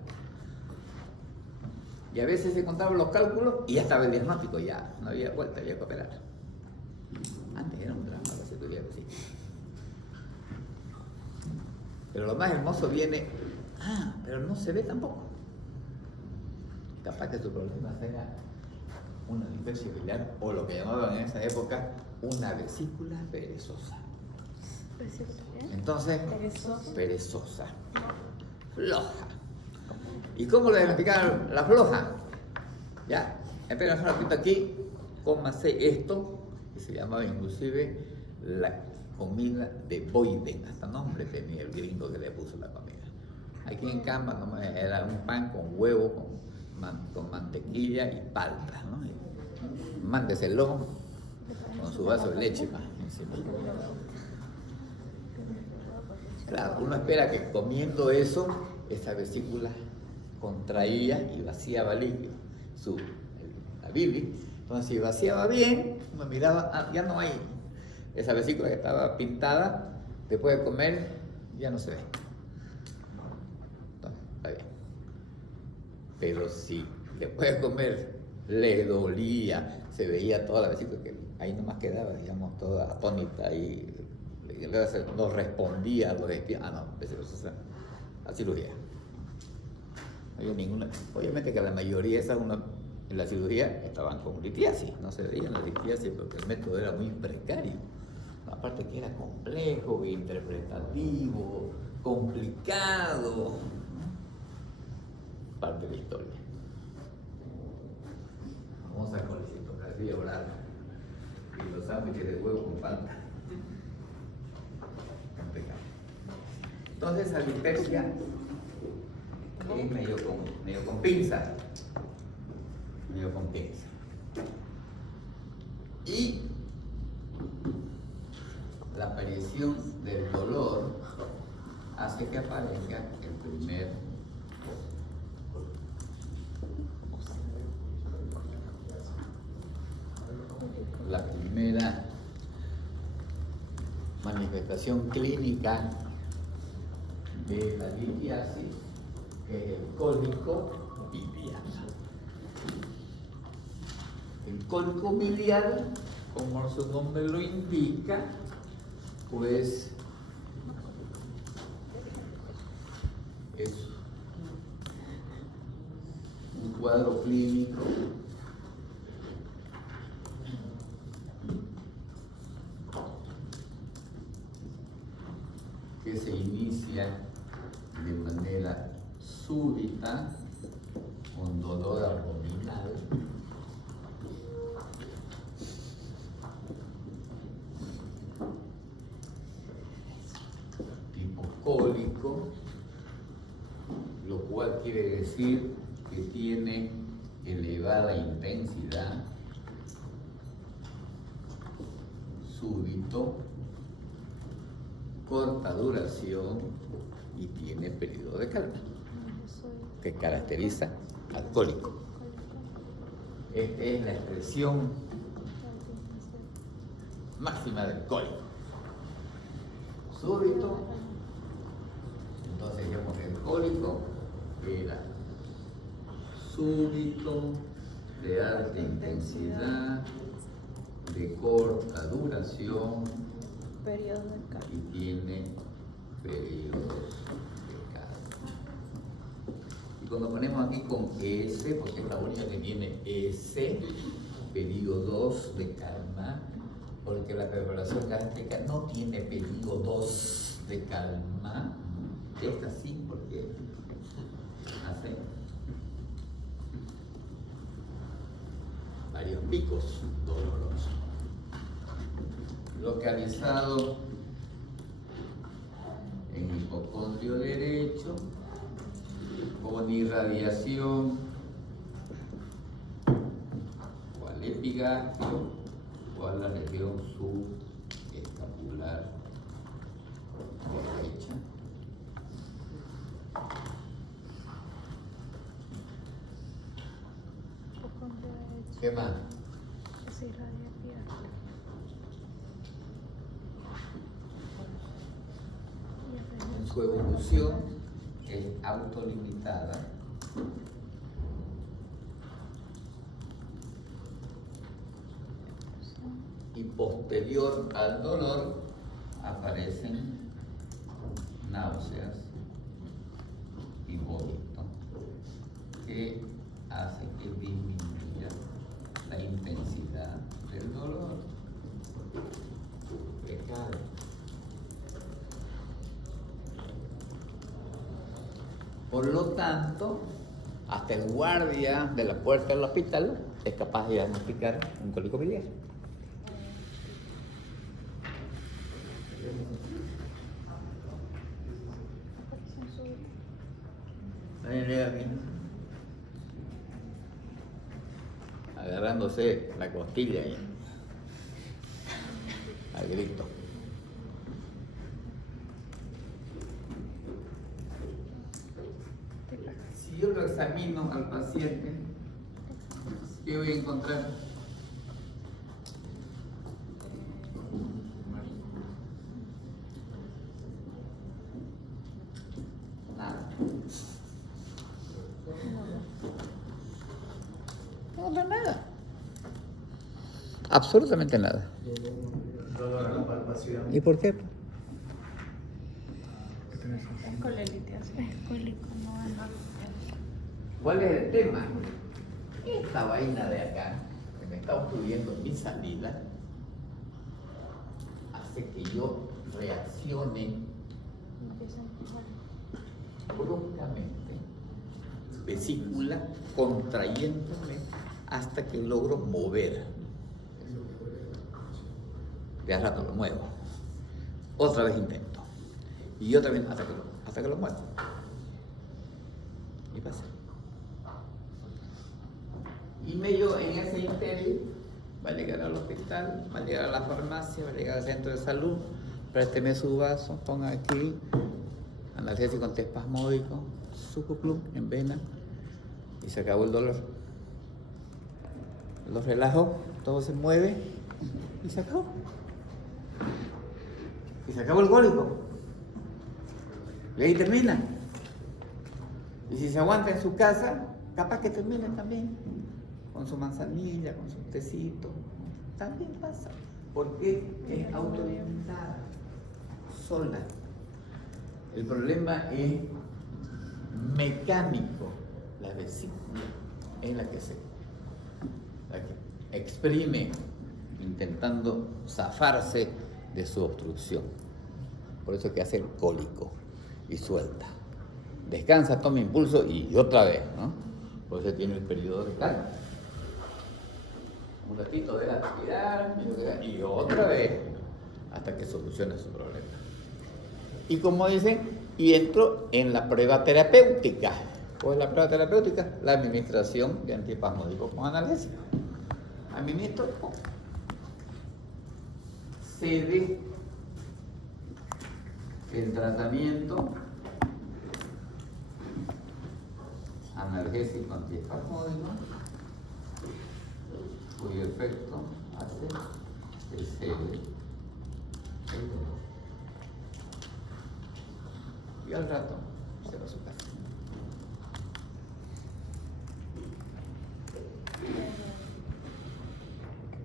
Y a veces se encontraban los cálculos y ya estaba el diagnóstico, ya no había vuelta, había que operar. Antes era un drama la cirugía de vesícula. Pero lo más hermoso viene, pero no se ve tampoco. Capaz que su problema sea una dispepsia biliar o lo que llamaban en esa época una vesícula perezosa. Entonces, perezosa, floja. ¿Y cómo le diagnosticaron la floja? Ya, espera un ratito aquí, cómase esto, que se llamaba inclusive la comida de Boyden, hasta nombre tenía el gringo que le puso la comida. Aquí en Canva era un pan con huevo, con mantequilla y palta, ¿no? Y mándeselo con su vaso de leche más encima. Claro, uno espera que comiendo eso, esa vesícula contraía y vaciaba líquido, la bilis. Entonces, si vaciaba bien, uno miraba, ya no hay esa vesícula que estaba pintada, después de comer, ya no se ve. Entonces, está bien. Pero si después de comer le dolía, se veía toda la vesícula, que ahí nomás quedaba, digamos, toda atónita y no respondía a lo que no, a cirugía. No había ninguna. Obviamente que la mayoría de esas en la cirugía estaban con litiasis, no se veían la litiasis porque el método era muy precario. Aparte que era complejo, interpretativo, complicado, parte de la historia. Vamos a colecitografía oral y los sándwiches de huevo con palta. Entonces, alispesia es medio con pinza. Medio con pinza. Y la aparición del dolor hace que aparezca el primer la primera manifestación clínica de la litiasis, que es el cólico biliar. El cólico biliar, como su nombre lo indica, pues es un cuadro clínico que se inicia de manera súbita con dolor abdominal, tipo cólico, lo cual quiere decir que tiene elevada intensidad, súbito, corta duración y tiene periodo de calma, que caracteriza al cólico. Esta es la expresión máxima del cólico. Súbito, entonces digamos que el cólico era súbito, de alta intensidad, de corta duración, Periodo de calma. y tiene periodos de calma. Y cuando ponemos aquí con S, porque es la única que tiene S, periodos de calma, porque la perforación gástrica no tiene periodos de calma. Esta sí, porque hace varios picos dolorosos. Localizado en el hipocondrio derecho, con irradiación o al epigastrio o a la región subescapular derecha. ¿Qué más? Se irradia pierna. En su evolución es autolimitada. Y posterior al dolor aparecen náuseas y vómito, que hace que disminuya la intensidad del dolor. Recae. Por lo tanto, hasta el guardia de la puerta del hospital es capaz de diagnosticar un cólico biliar. Agarrándose la costilla ahí, al grito. Si yo lo examino al paciente, ¿qué voy a encontrar? Nada. Absolutamente nada. Dolor a la palpación. ¿Y por qué? Es colelitiasis. Es cólico, no es. ¿Cuál es el tema? Esta vaina de acá, que me está obstruyendo mi salida, hace que yo reaccione Empieza a empujar. bruscamente, vesícula contrayéndome hasta que logro mover. De a rato lo muevo. Otra vez intento. Y otra vez hasta que lo muevo. Y pasa. Y medio en ese interín va a llegar al hospital, va a llegar a la farmacia, va a llegar al centro de salud, présteme su vaso, ponga aquí analgésico antiespasmódico, Sucuplu en vena y se acabó el dolor. Lo relajo, todo se mueve y se acabó. Y se acabó el cólico. Y ahí termina. Y si se aguanta en su casa, capaz que termine también. Con su manzanilla, con su tecito. También pasa. Porque es autolimitada. Sola. El problema es mecánico. La vesícula es la que exprime intentando zafarse de su obstrucción. Por eso es que hace el cólico y suelta. Descansa, toma impulso y otra vez, ¿no? Por eso tiene el periodo de calma. Un ratito de respirar y otra vez hasta que solucione su problema. Y como dicen, y entro en la prueba terapéutica. ¿Cuál es la prueba terapéutica? La administración de antiespasmódicos con analgésico. Administro, cede el tratamiento analgésico antiespasmódico, cuyo efecto hace que cede el dolor. Y al rato se va a su casa.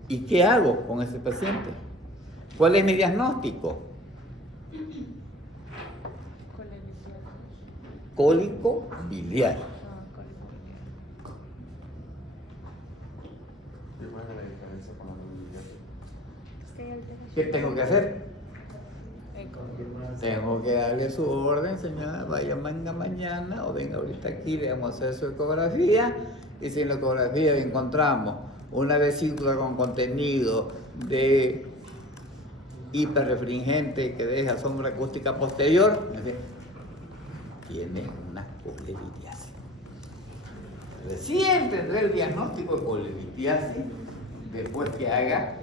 ¿Y qué hago con ese paciente? ¿Cuál es mi diagnóstico? Colelitiasis. Cólico biliar. Cólico biliar. ¿Y cuál es la diferencia con la movilidad? Es que hay alteración. ¿Qué tengo que hacer? Eco. Tengo que darle su orden, señora, vaya mañana o venga ahorita aquí, le vamos a hacer su ecografía y si en la ecografía encontramos una vesícula con contenido de hiperrefringente que deja sombra acústica posterior, tiene una colelitiasis. Recién tendré el diagnóstico de colelitiasis después que haga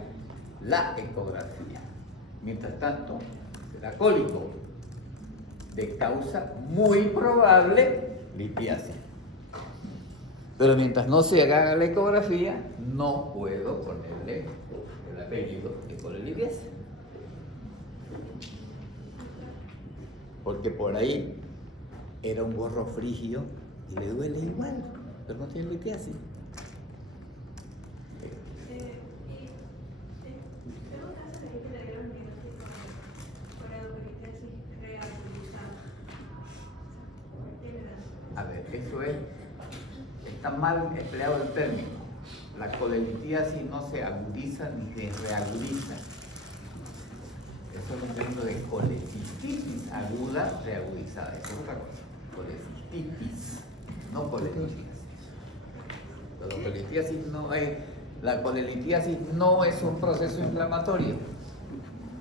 la ecografía. Mientras tanto, será cólico de causa muy probable litiasis. Pero mientras no se haga la ecografía, no puedo ponerle el apellido de colelitiasis. Porque por ahí era un gorro frigio y le duele igual, pero no tiene litiasis. Tengo casos de gente que le dieron diagnóstico con endometriosis reagudizada. A ver, eso es, está mal empleado el término. La colelitiasis no se agudiza ni se reagudiza. Eso es un término de colecistitis aguda reagudizada. Eso es otra cosa. Colecistitis, no colelitiasis. La colelitiasis no es, la colelitiasis no es un proceso inflamatorio.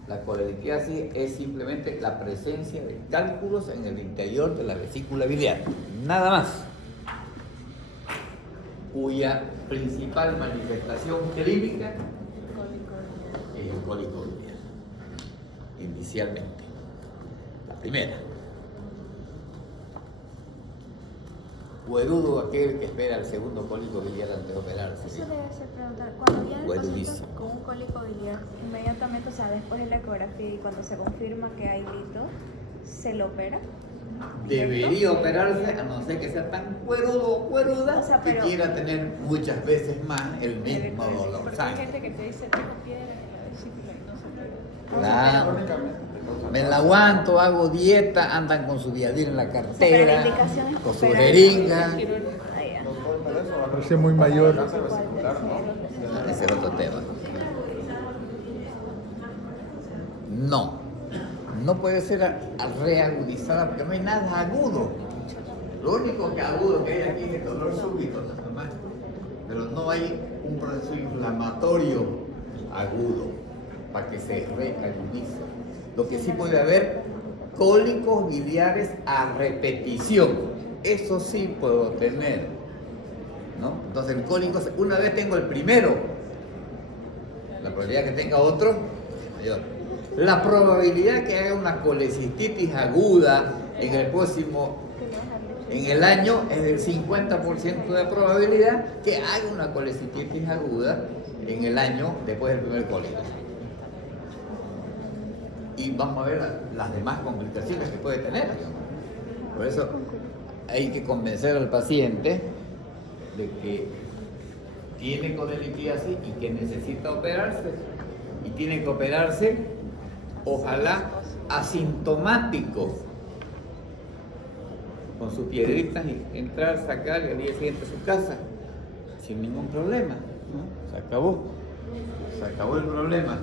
La colelitiasis es simplemente la presencia de cálculos en el interior de la vesícula biliar. Nada más. Cuya principal manifestación clínica Cólico biliar. es el cólico biliar. Inicialmente. La primera. Huerudo aquel que espera el segundo cólico biliar antes de operarse. Eso debe ser preguntar. Cuando viene el paciente Huerudísimo. con un cólico biliar, inmediatamente, o sea, después de la ecografía y cuando se confirma que hay lito, ¿se lo opera? debería operarse a no ser que sea tan cuerudo o cueruda O sea, que pero- quiera tener muchas veces más el mismo Porque dolor. hay ¿Sabes? gente que te dice tengo piedra en la vesícula y no se opera. Claro. Crónicamente. Me la aguanto, hago dieta, andan con su Viadir en la pero cartera, la indicación es con su operar. jeringa. Ah, ya. Doctor, pero eso va a Parece muy mayor. cáncer vesicular, ¿no? Ese es otro tema. No, no puede ser reagudizada porque no hay nada agudo. Lo único que agudo que hay aquí es el dolor súbito, nada más. Pero no hay un proceso inflamatorio agudo para que se reagudice. Lo que sí puede haber cólicos biliares a repetición. Eso sí puedo tener, ¿no? Entonces el cólico, una vez tengo el primero, la probabilidad que tenga otro es mayor. La probabilidad que haga una colecistitis aguda en el próximo, en el año, es del 50% de probabilidad que haga una colecistitis aguda en el año después del primer cólico. Y vamos a ver las demás complicaciones que puede tener, digamos. Por eso hay que convencer al paciente de que tiene colelitiasis y que necesita operarse. Y tiene que operarse, ojalá, asintomático, con sus piedritas y entrar, sacar y al día siguiente a su casa, sin ningún problema, ¿no? Se acabó el problema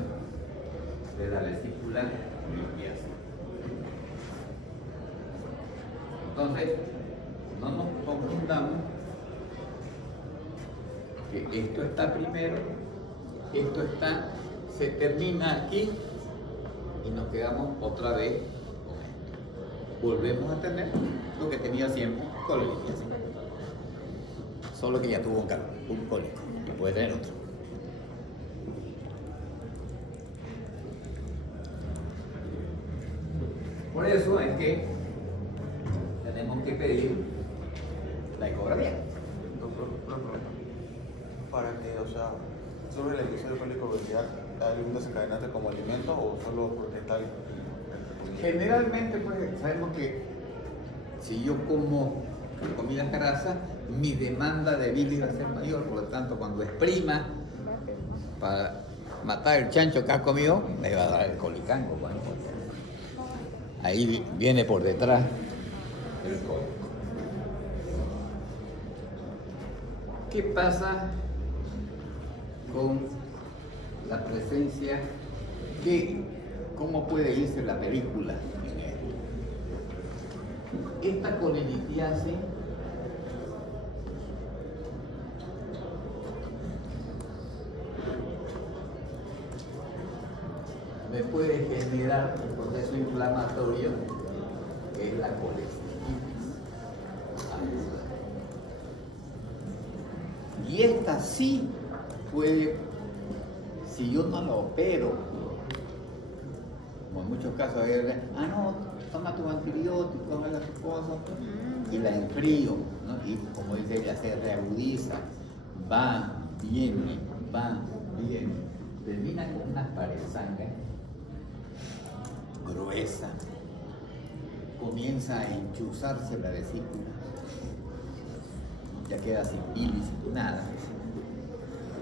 de la vesícula litiasis. Entonces, no nos confundamos que esto está primero, esto está, se termina aquí y nos quedamos otra vez con esto. Volvemos a tener lo que tenía siempre con la litiasis. Solo que ya tuvo un cólico y puede tener otro. Por eso es que tenemos que pedir la ecografía. Doctor, una pregunta. Para que, o sea, sobre la inicio del cólico biliar, ¿hay un desencadenante como alimento o solo porque tal? Generalmente, pues, sabemos que si yo como comida grasa, mi demanda de bilis va a ser mayor, por lo tanto, cuando exprima para matar el chancho que ha comido, me va a dar el colicango. Bueno, ahí viene por detrás el cólico. ¿Qué pasa con la presencia? ¿Cómo puede irse la película en esto? Esta colelitiasis me puede generar un proceso inflamatorio que es la colecistitis aguda. Y esta sí puede, si yo no la opero, como en muchos casos, no, toma tus antibióticos, haga tus cosas, y la enfrío, ¿no? Y como dice ella, se reagudiza, va, viene, termina con una pared de sangre gruesa, comienza a enchuzarse la vesícula, ya queda sin bilis, sin nada.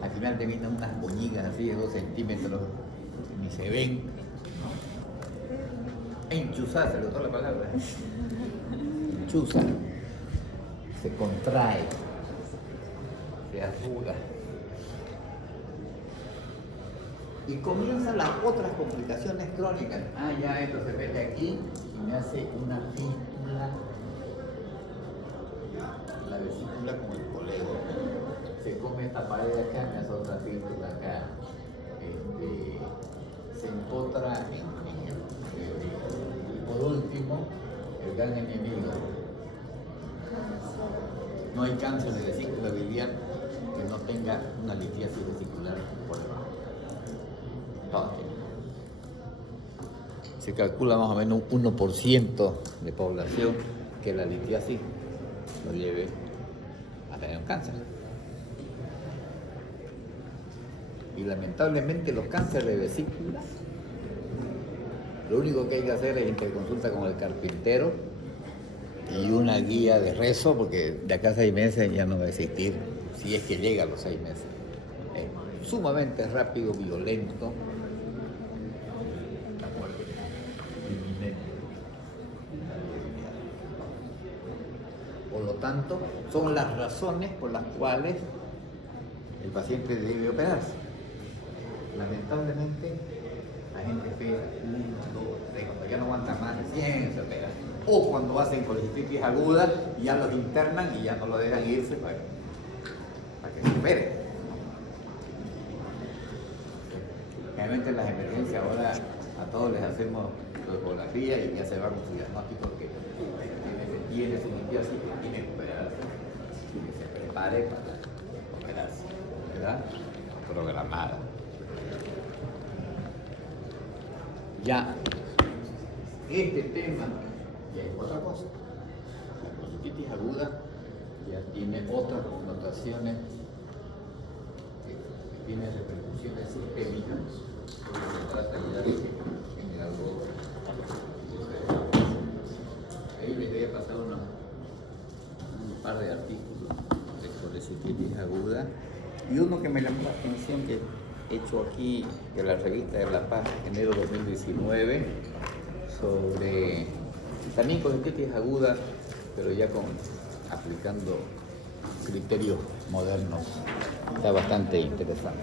Al final terminan unas boñigas así de 2 centímetros, ni se ven. Enchuzarse, le doy la palabra. Enchuza, se contrae, se arruga. Y comienzan las otras complicaciones crónicas. Ya esto se mete aquí y me hace una fístula. La vesícula con el colego. Se come esta pared de acá, me hace otra fístula acá. Se empotra y por último, el gran enemigo. No hay cáncer de vesícula biliar que no tenga una litiasis vesicular por debajo. Se calcula más o menos un 1% de población que la litiasis lo lleve a tener un cáncer. Y lamentablemente los cánceres de vesícula, lo único que hay que hacer es interconsulta con el carpintero y una guía de rezo, porque de acá a 6 meses ya no va a existir, si es que llega a los 6 meses. Es sumamente rápido, violento, inminente. Por lo tanto, son las razones por las cuales el paciente debe operarse. Lamentablemente, la gente espera 1, 2, 3, cuando ya no aguanta más, recién se opera. O cuando hacen colicitis aguda, ya los internan y ya no lo dejan irse para que se opere. Realmente en las emergencias ahora a todos les hacemos ecografía y ya se va con su diagnóstico que tiene su limpieza y que tiene que operarse. Y que se prepare para operarse, ¿verdad? Programada. Ya, este tema ya es otra cosa. La colicitis aguda ya tiene otras connotaciones que tiene repercusiones sistémicas, porque se trata ya de generar algo diferente. Ahí les voy a pasar un par de artículos de colicitis aguda y uno que me llamó la atención que hecho aquí de la revista de La Paz, enero 2019, sobre también colicitis aguda, pero ya aplicando criterios modernos. Está bastante interesante.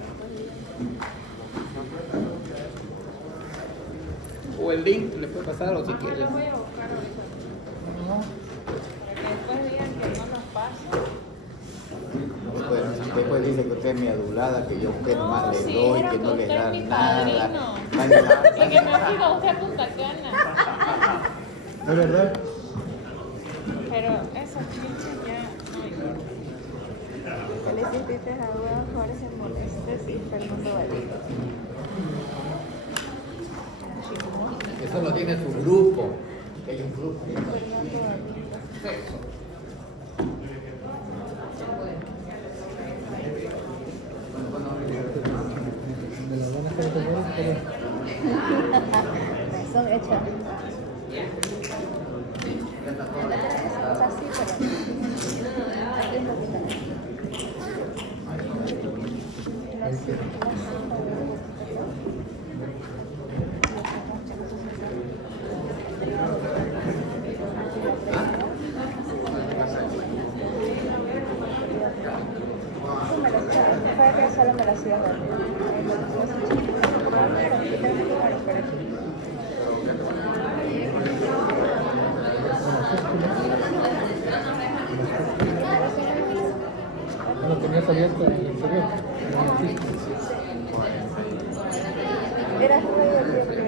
O el link le puede pasar o si quiere. Lo voy a buscar ahorita. Para que después digan que no nos pasa. Después dice que usted es mi adulada, que yo a usted nomás le sí, doy, era que no le usted da mi nada. padrino. Y que me siga usted a Punta Cana. ¿Es verdad? Pero esos pinches ya no importa. Colicitis aguda, florecen molestes y Fernando Valido. Eso lo tiene su grupo. Hay un grupo. Sexo. Son hechas. O sea, sí, pero aquí es lo que está. Fue que solo me la hacía ver. Lo tenías abierto en el exterior. Era muy divertido.